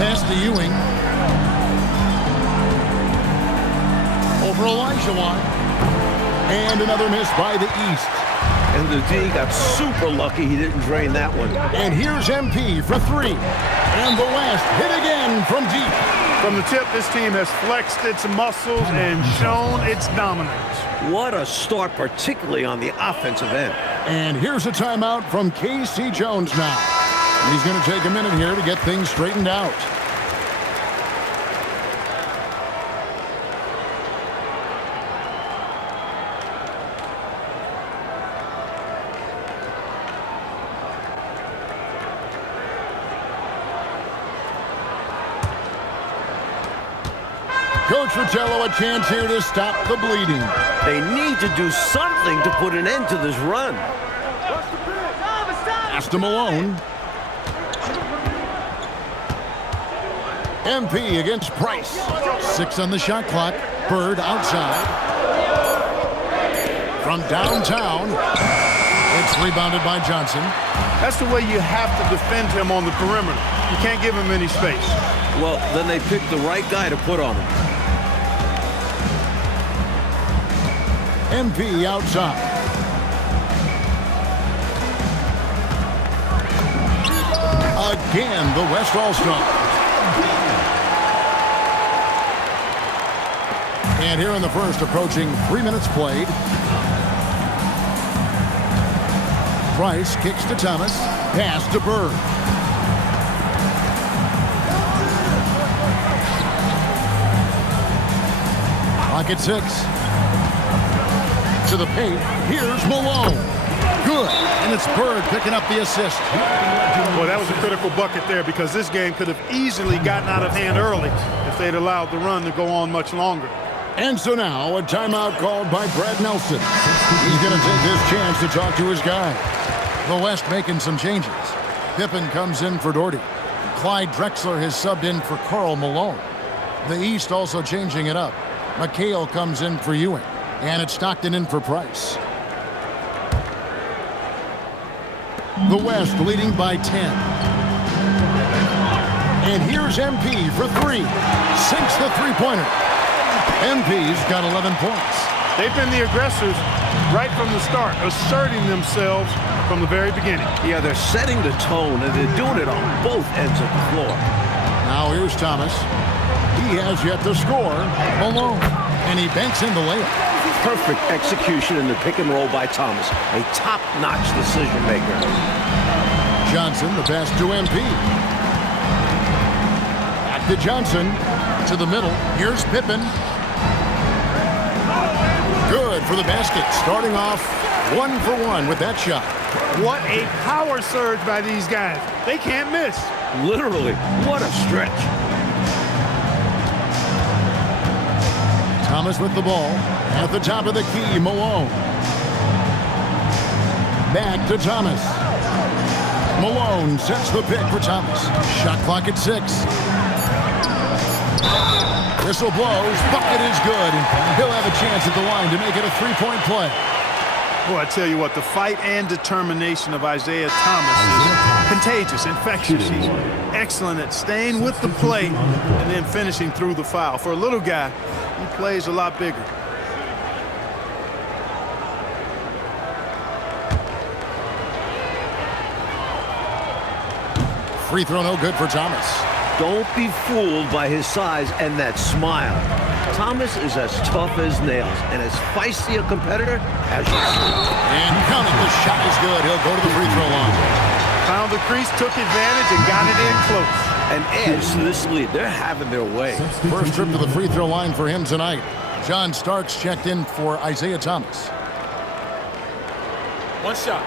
Pass to Ewing. Over Olajuwon. And another miss by the East. And the D got super lucky he didn't drain that one. And here's MP for three. And the West hit again from deep. From the tip, this team has flexed its muscles and shown its dominance. What a start, particularly on the offensive end. And here's a timeout from K.C. Jones now. He's going to take a minute here to get things straightened out. Coach Fratello, a chance here to stop the bleeding. They need to do something to put an end to this run. Pass to Malone. MP against Price. 6 on the shot clock. Bird outside. From downtown. It's rebounded by Johnson. That's the way you have to defend him on the perimeter. You can't give him any space. Well, then they picked the right guy to put on him. MP outside. Again, the West All-Stars. And here in the first, approaching 3 minutes played. Price kicks to Thomas. Pass to Bird. Clock at 6. To the paint. Here's Malone. Good. And it's Bird picking up the assist. Well, that was a critical bucket there because this game could have easily gotten out of hand early if they'd allowed the run to go on much longer. And so now a timeout called by Brad Nelson. He's going to take his chance to talk to his guy. The West making some changes. Pippen comes in for Doherty. Clyde Drexler has subbed in for Karl Malone. The East also changing it up. McHale comes in for Ewing. And it's Stockton in for Price. The West leading by 10. And here's MP for 3. Sinks the three-pointer. MP's got 11 points. They've been the aggressors right from the start, asserting themselves from the very beginning. Yeah, they're setting the tone, and they're doing it on both ends of the floor. Now here's Thomas. He has yet to score alone. And he banks in the layup. Perfect execution in the pick and roll by Thomas. A top-notch decision maker. Johnson, the pass to MP. Back to Johnson. To the middle. Here's Pippen. Good for the basket. Starting off 1 for 1 with that shot. What a power surge by these guys. They can't miss. Literally, what a stretch. Thomas with the ball. At the top of the key, Malone. Back to Thomas. Malone sets the pick for Thomas. Shot clock at 6. Whistle blows. Bucket is good. He'll have a chance at the line to make it a three-point play. Boy, I tell you what, the fight and determination of Isaiah Thomas is contagious, infectious. He's excellent at staying with the play and then finishing through the foul. For a little guy, he plays a lot bigger. Free throw no good for Thomas. Don't be fooled by his size and that smile. Thomas is as tough as nails and as feisty a competitor as you see. And counting, the shot is good. He'll go to the free throw line. Found the crease, took advantage, and got it in close. And adds to this lead. They're having their way. First trip to the free throw line for him tonight. John Starks checked in for Isaiah Thomas. One shot.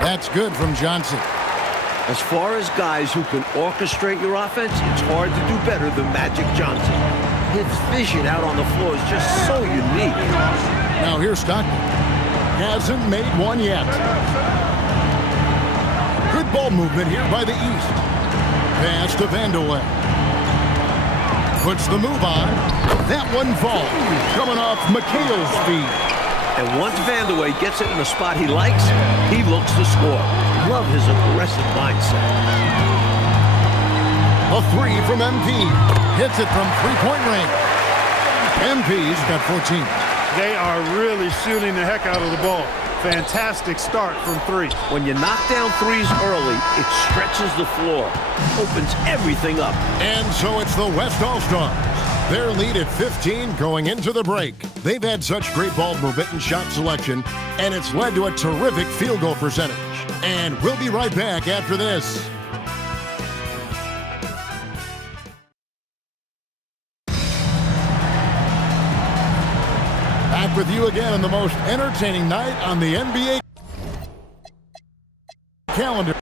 That's good from Johnson. As far as guys who can orchestrate your offense, it's hard to do better than Magic Johnson. His vision out on the floor is just so unique. Now here's Stockton. Hasn't made one yet. Good ball movement here by the East. Pass to Vandeweghe. Puts the move on. That one falls. Coming off McHale's feet. And once Vandeweghe gets it in a spot he likes, he looks to score. Love his aggressive mindset. A three from MP. Hits it from three-point range. MP's got 14. They are really shooting the heck out of the ball. Fantastic start from 3. When you knock down threes early, it stretches the floor, opens everything up. And so it's the West All-Stars. Their lead at 15 going into the break. They've had such great ball movement and shot selection, and it's led to a terrific field goal percentage. And we'll be right back after this. Back with you again on the most entertaining night on the NBA calendar.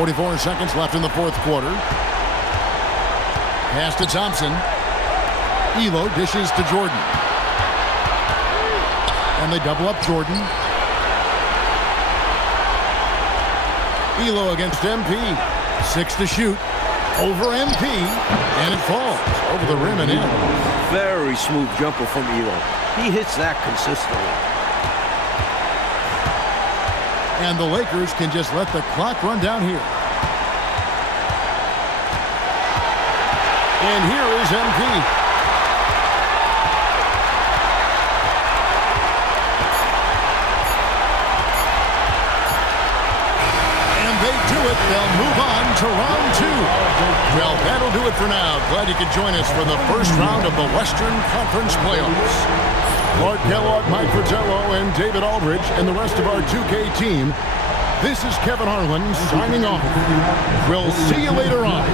44 seconds left in the fourth quarter. Pass to Thompson. Elo dishes to Jordan. And they double up Jordan. Elo against MP. 6 to shoot. Over MP. And it falls over the rim and in. Very smooth jumper from Elo. He hits that consistently. And the Lakers can just let the clock run down here. And here is MP. And they do it. They'll move on to round 2. Well, that'll do it for now. Glad you could join us for the first round of the Western Conference Playoffs. Clark Kellogg, Mike Fratello, and David Aldridge, and the rest of our 2K team. This is Kevin Harlan signing off. We'll see you later on.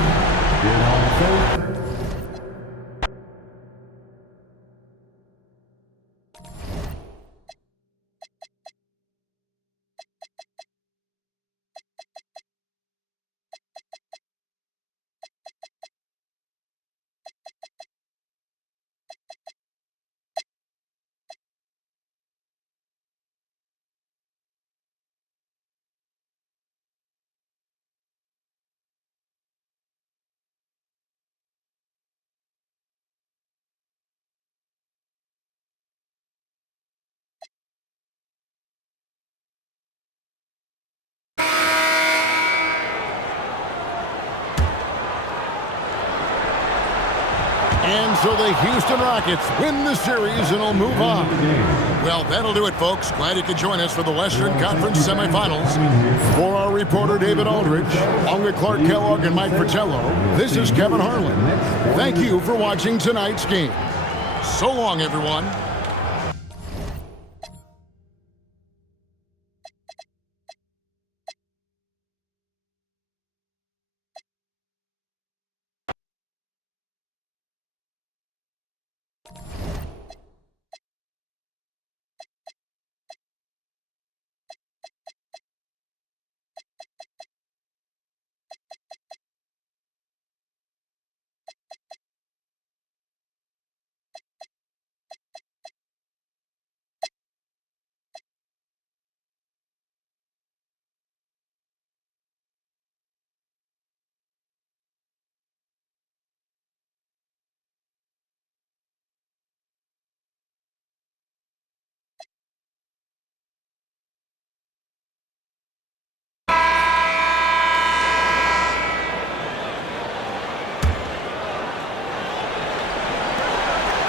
And so the Houston Rockets win the series and will move on. Well, that'll do it, folks. Glad you could join us for the Western Conference semifinals. For our reporter, David Aldridge, along with Clark Kellogg and Mike Fratello, this is Kevin Harlan. Thank you for watching tonight's game. So long, everyone.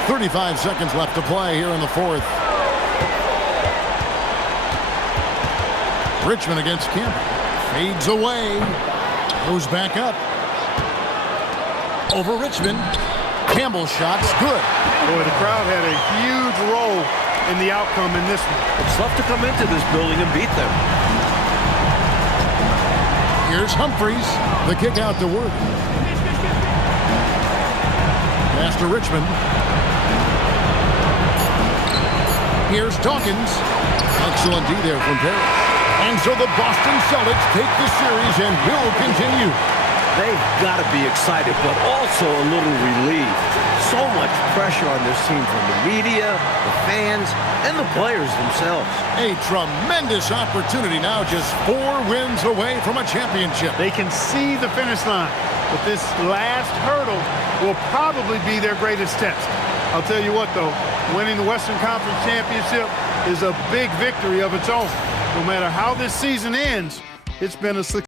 .35 seconds left to play here in the fourth. Richmond against Campbell. Fades away. Goes back up. Over Richmond. Campbell's shot's good. Boy, the crowd had a huge role in the outcome in this one. It's tough to come into this building and beat them. Here's Humphries. The kick out to Worthy. Pass to Richmond. Here's Dawkins. Excellent D there from Paris. And so the Boston Celtics take the series and will continue. They've got to be excited, but also a little relieved. So much pressure on this team from the media, the fans, and the players themselves. A tremendous opportunity now, just 4 wins away from a championship. They can see the finish line, but this last hurdle will probably be their greatest test. I'll tell you what, though, winning the Western Conference Championship is a big victory of its own. No matter how this season ends, it's been a success.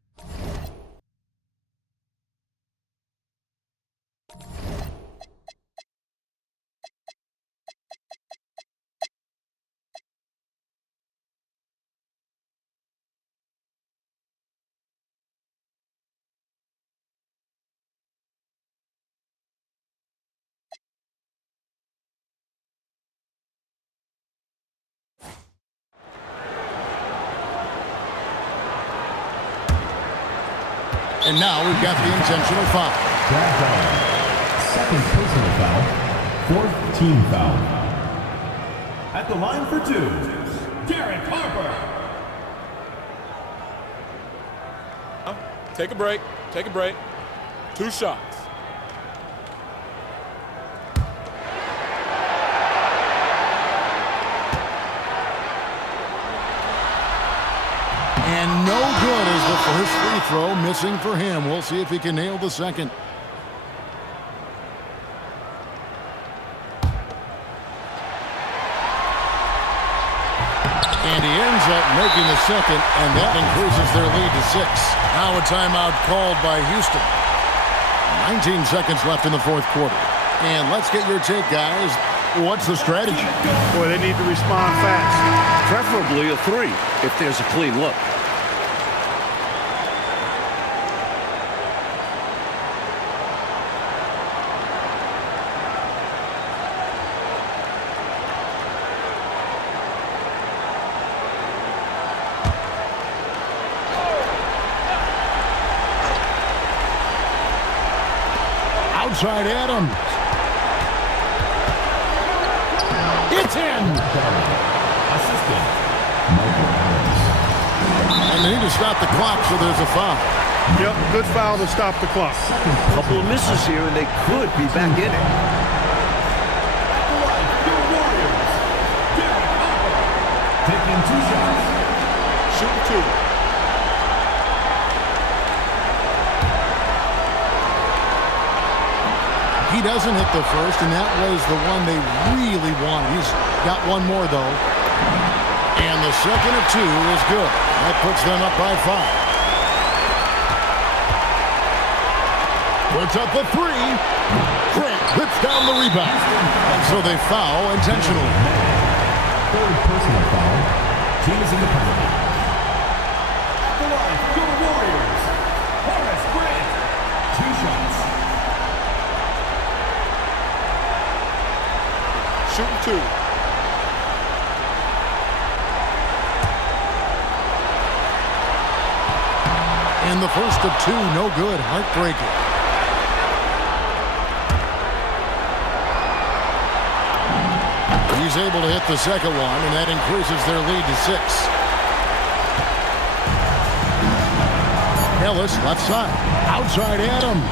And now we've got the intentional foul. Second personal foul. Fourth team foul. At the line for 2, Derek Harper. Take a break. Take a break. 2 shots. And no good is the first free throw, missing for him. We'll see if he can nail the second. And he ends up making the second, and that increases their lead to 6. Now a timeout called by Houston. 19 seconds left in the fourth quarter. And let's get your take, guys. What's the strategy? Boy, they need to respond fast. Preferably a 3 if there's a clean look. Outside Adams. It's in. Assistant, Michael Adams. And they need to stop the clock, so there's a foul. Yep, good foul to stop the clock. Couple of misses here, and they could be back in it. Your Warriors, Derek Harper. Taking 2 shots. Shooting 2. He doesn't hit the first, and that was the one they really wanted. He's got one more, though. And the second of 2 is good. That puts them up by 5. Puts up the 3. Grant whips down the rebound. And so they foul intentionally. Third personal foul. Team is in the penalty. At the line, your Warriors, Horace Grant. 2 shots. Shooting 2. And the first of 2, no good. Heartbreaker. He's able to hit the second one, and that increases their lead to 6. Ellis, left side. Outside Adams.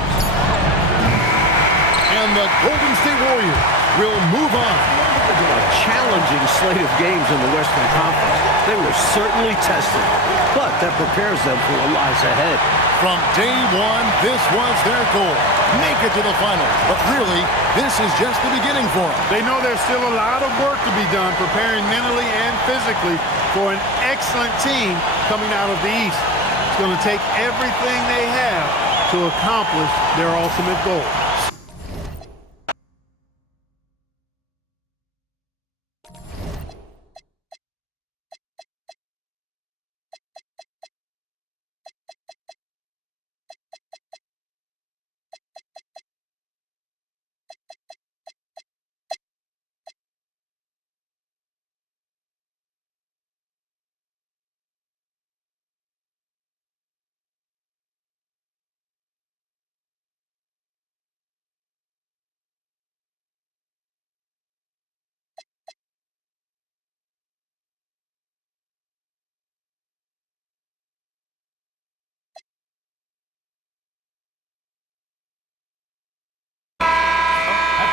And the Golden State Warriors will move on. A challenging slate of games in the Western Conference. They were certainly tested, but that prepares them for what lies ahead. From day one, this was their goal. Make it to the finals. But really, this is just the beginning for them. They know there's still a lot of work to be done preparing mentally and physically for an excellent team coming out of the East. It's going to take everything they have to accomplish their ultimate goal.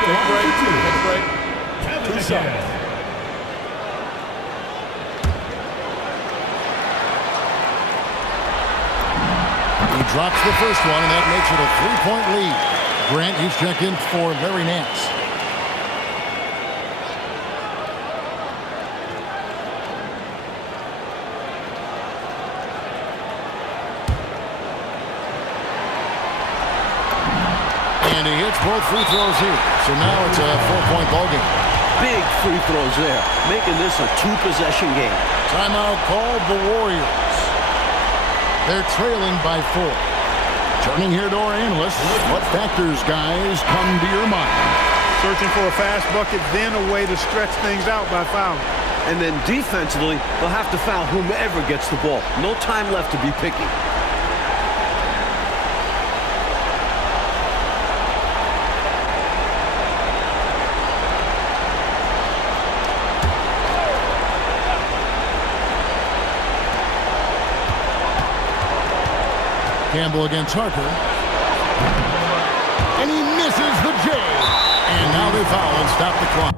Take a break. Take a break. 2 shots. He drops the first one, and that makes it a 3-point lead. Grant, he's checked in for Larry Nance. And he hits both free throws here. So now it's a 4-point ballgame. Big free throws there, making this a 2-possession game. Timeout called the Warriors. They're trailing by 4. Turning here to our analysts, what factors, guys, come to your mind? Searching for a fast bucket, then a way to stretch things out by fouling. And then defensively, they'll have to foul whomever gets the ball. No time left to be picky. Campbell against Harper. And he misses the J. And now they foul and stop the clock.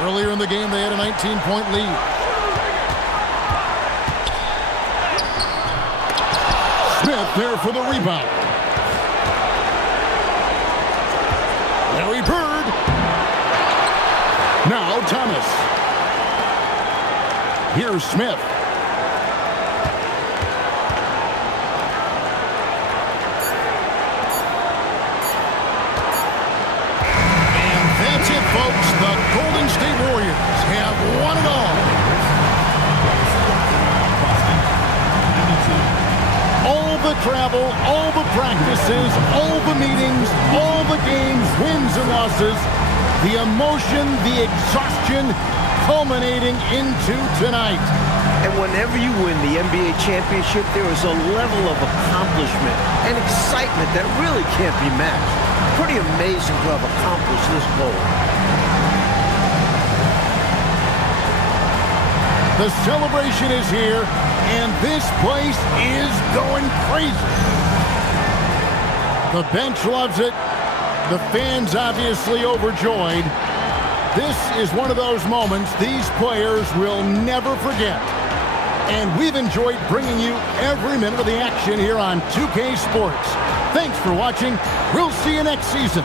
Earlier in the game, they had a 19-point lead. Smith there for the rebound. Larry Bird. Now Thomas. Here's Smith. That's it, folks. The Golden State Warriors have won it all. All the travel, all the practices, all the meetings, all the games, wins and losses, the emotion, the exhaustion culminating into tonight. And whenever you win the NBA championship, there is a level of accomplishment and excitement that really can't be matched. Pretty amazing to have accomplished this goal. The celebration is here, and this place is going crazy. The bench loves it. The fans obviously overjoyed. This is one of those moments these players will never forget. And we've enjoyed bringing you every minute of the action here on 2K Sports. Thanks for watching. We'll see you next season.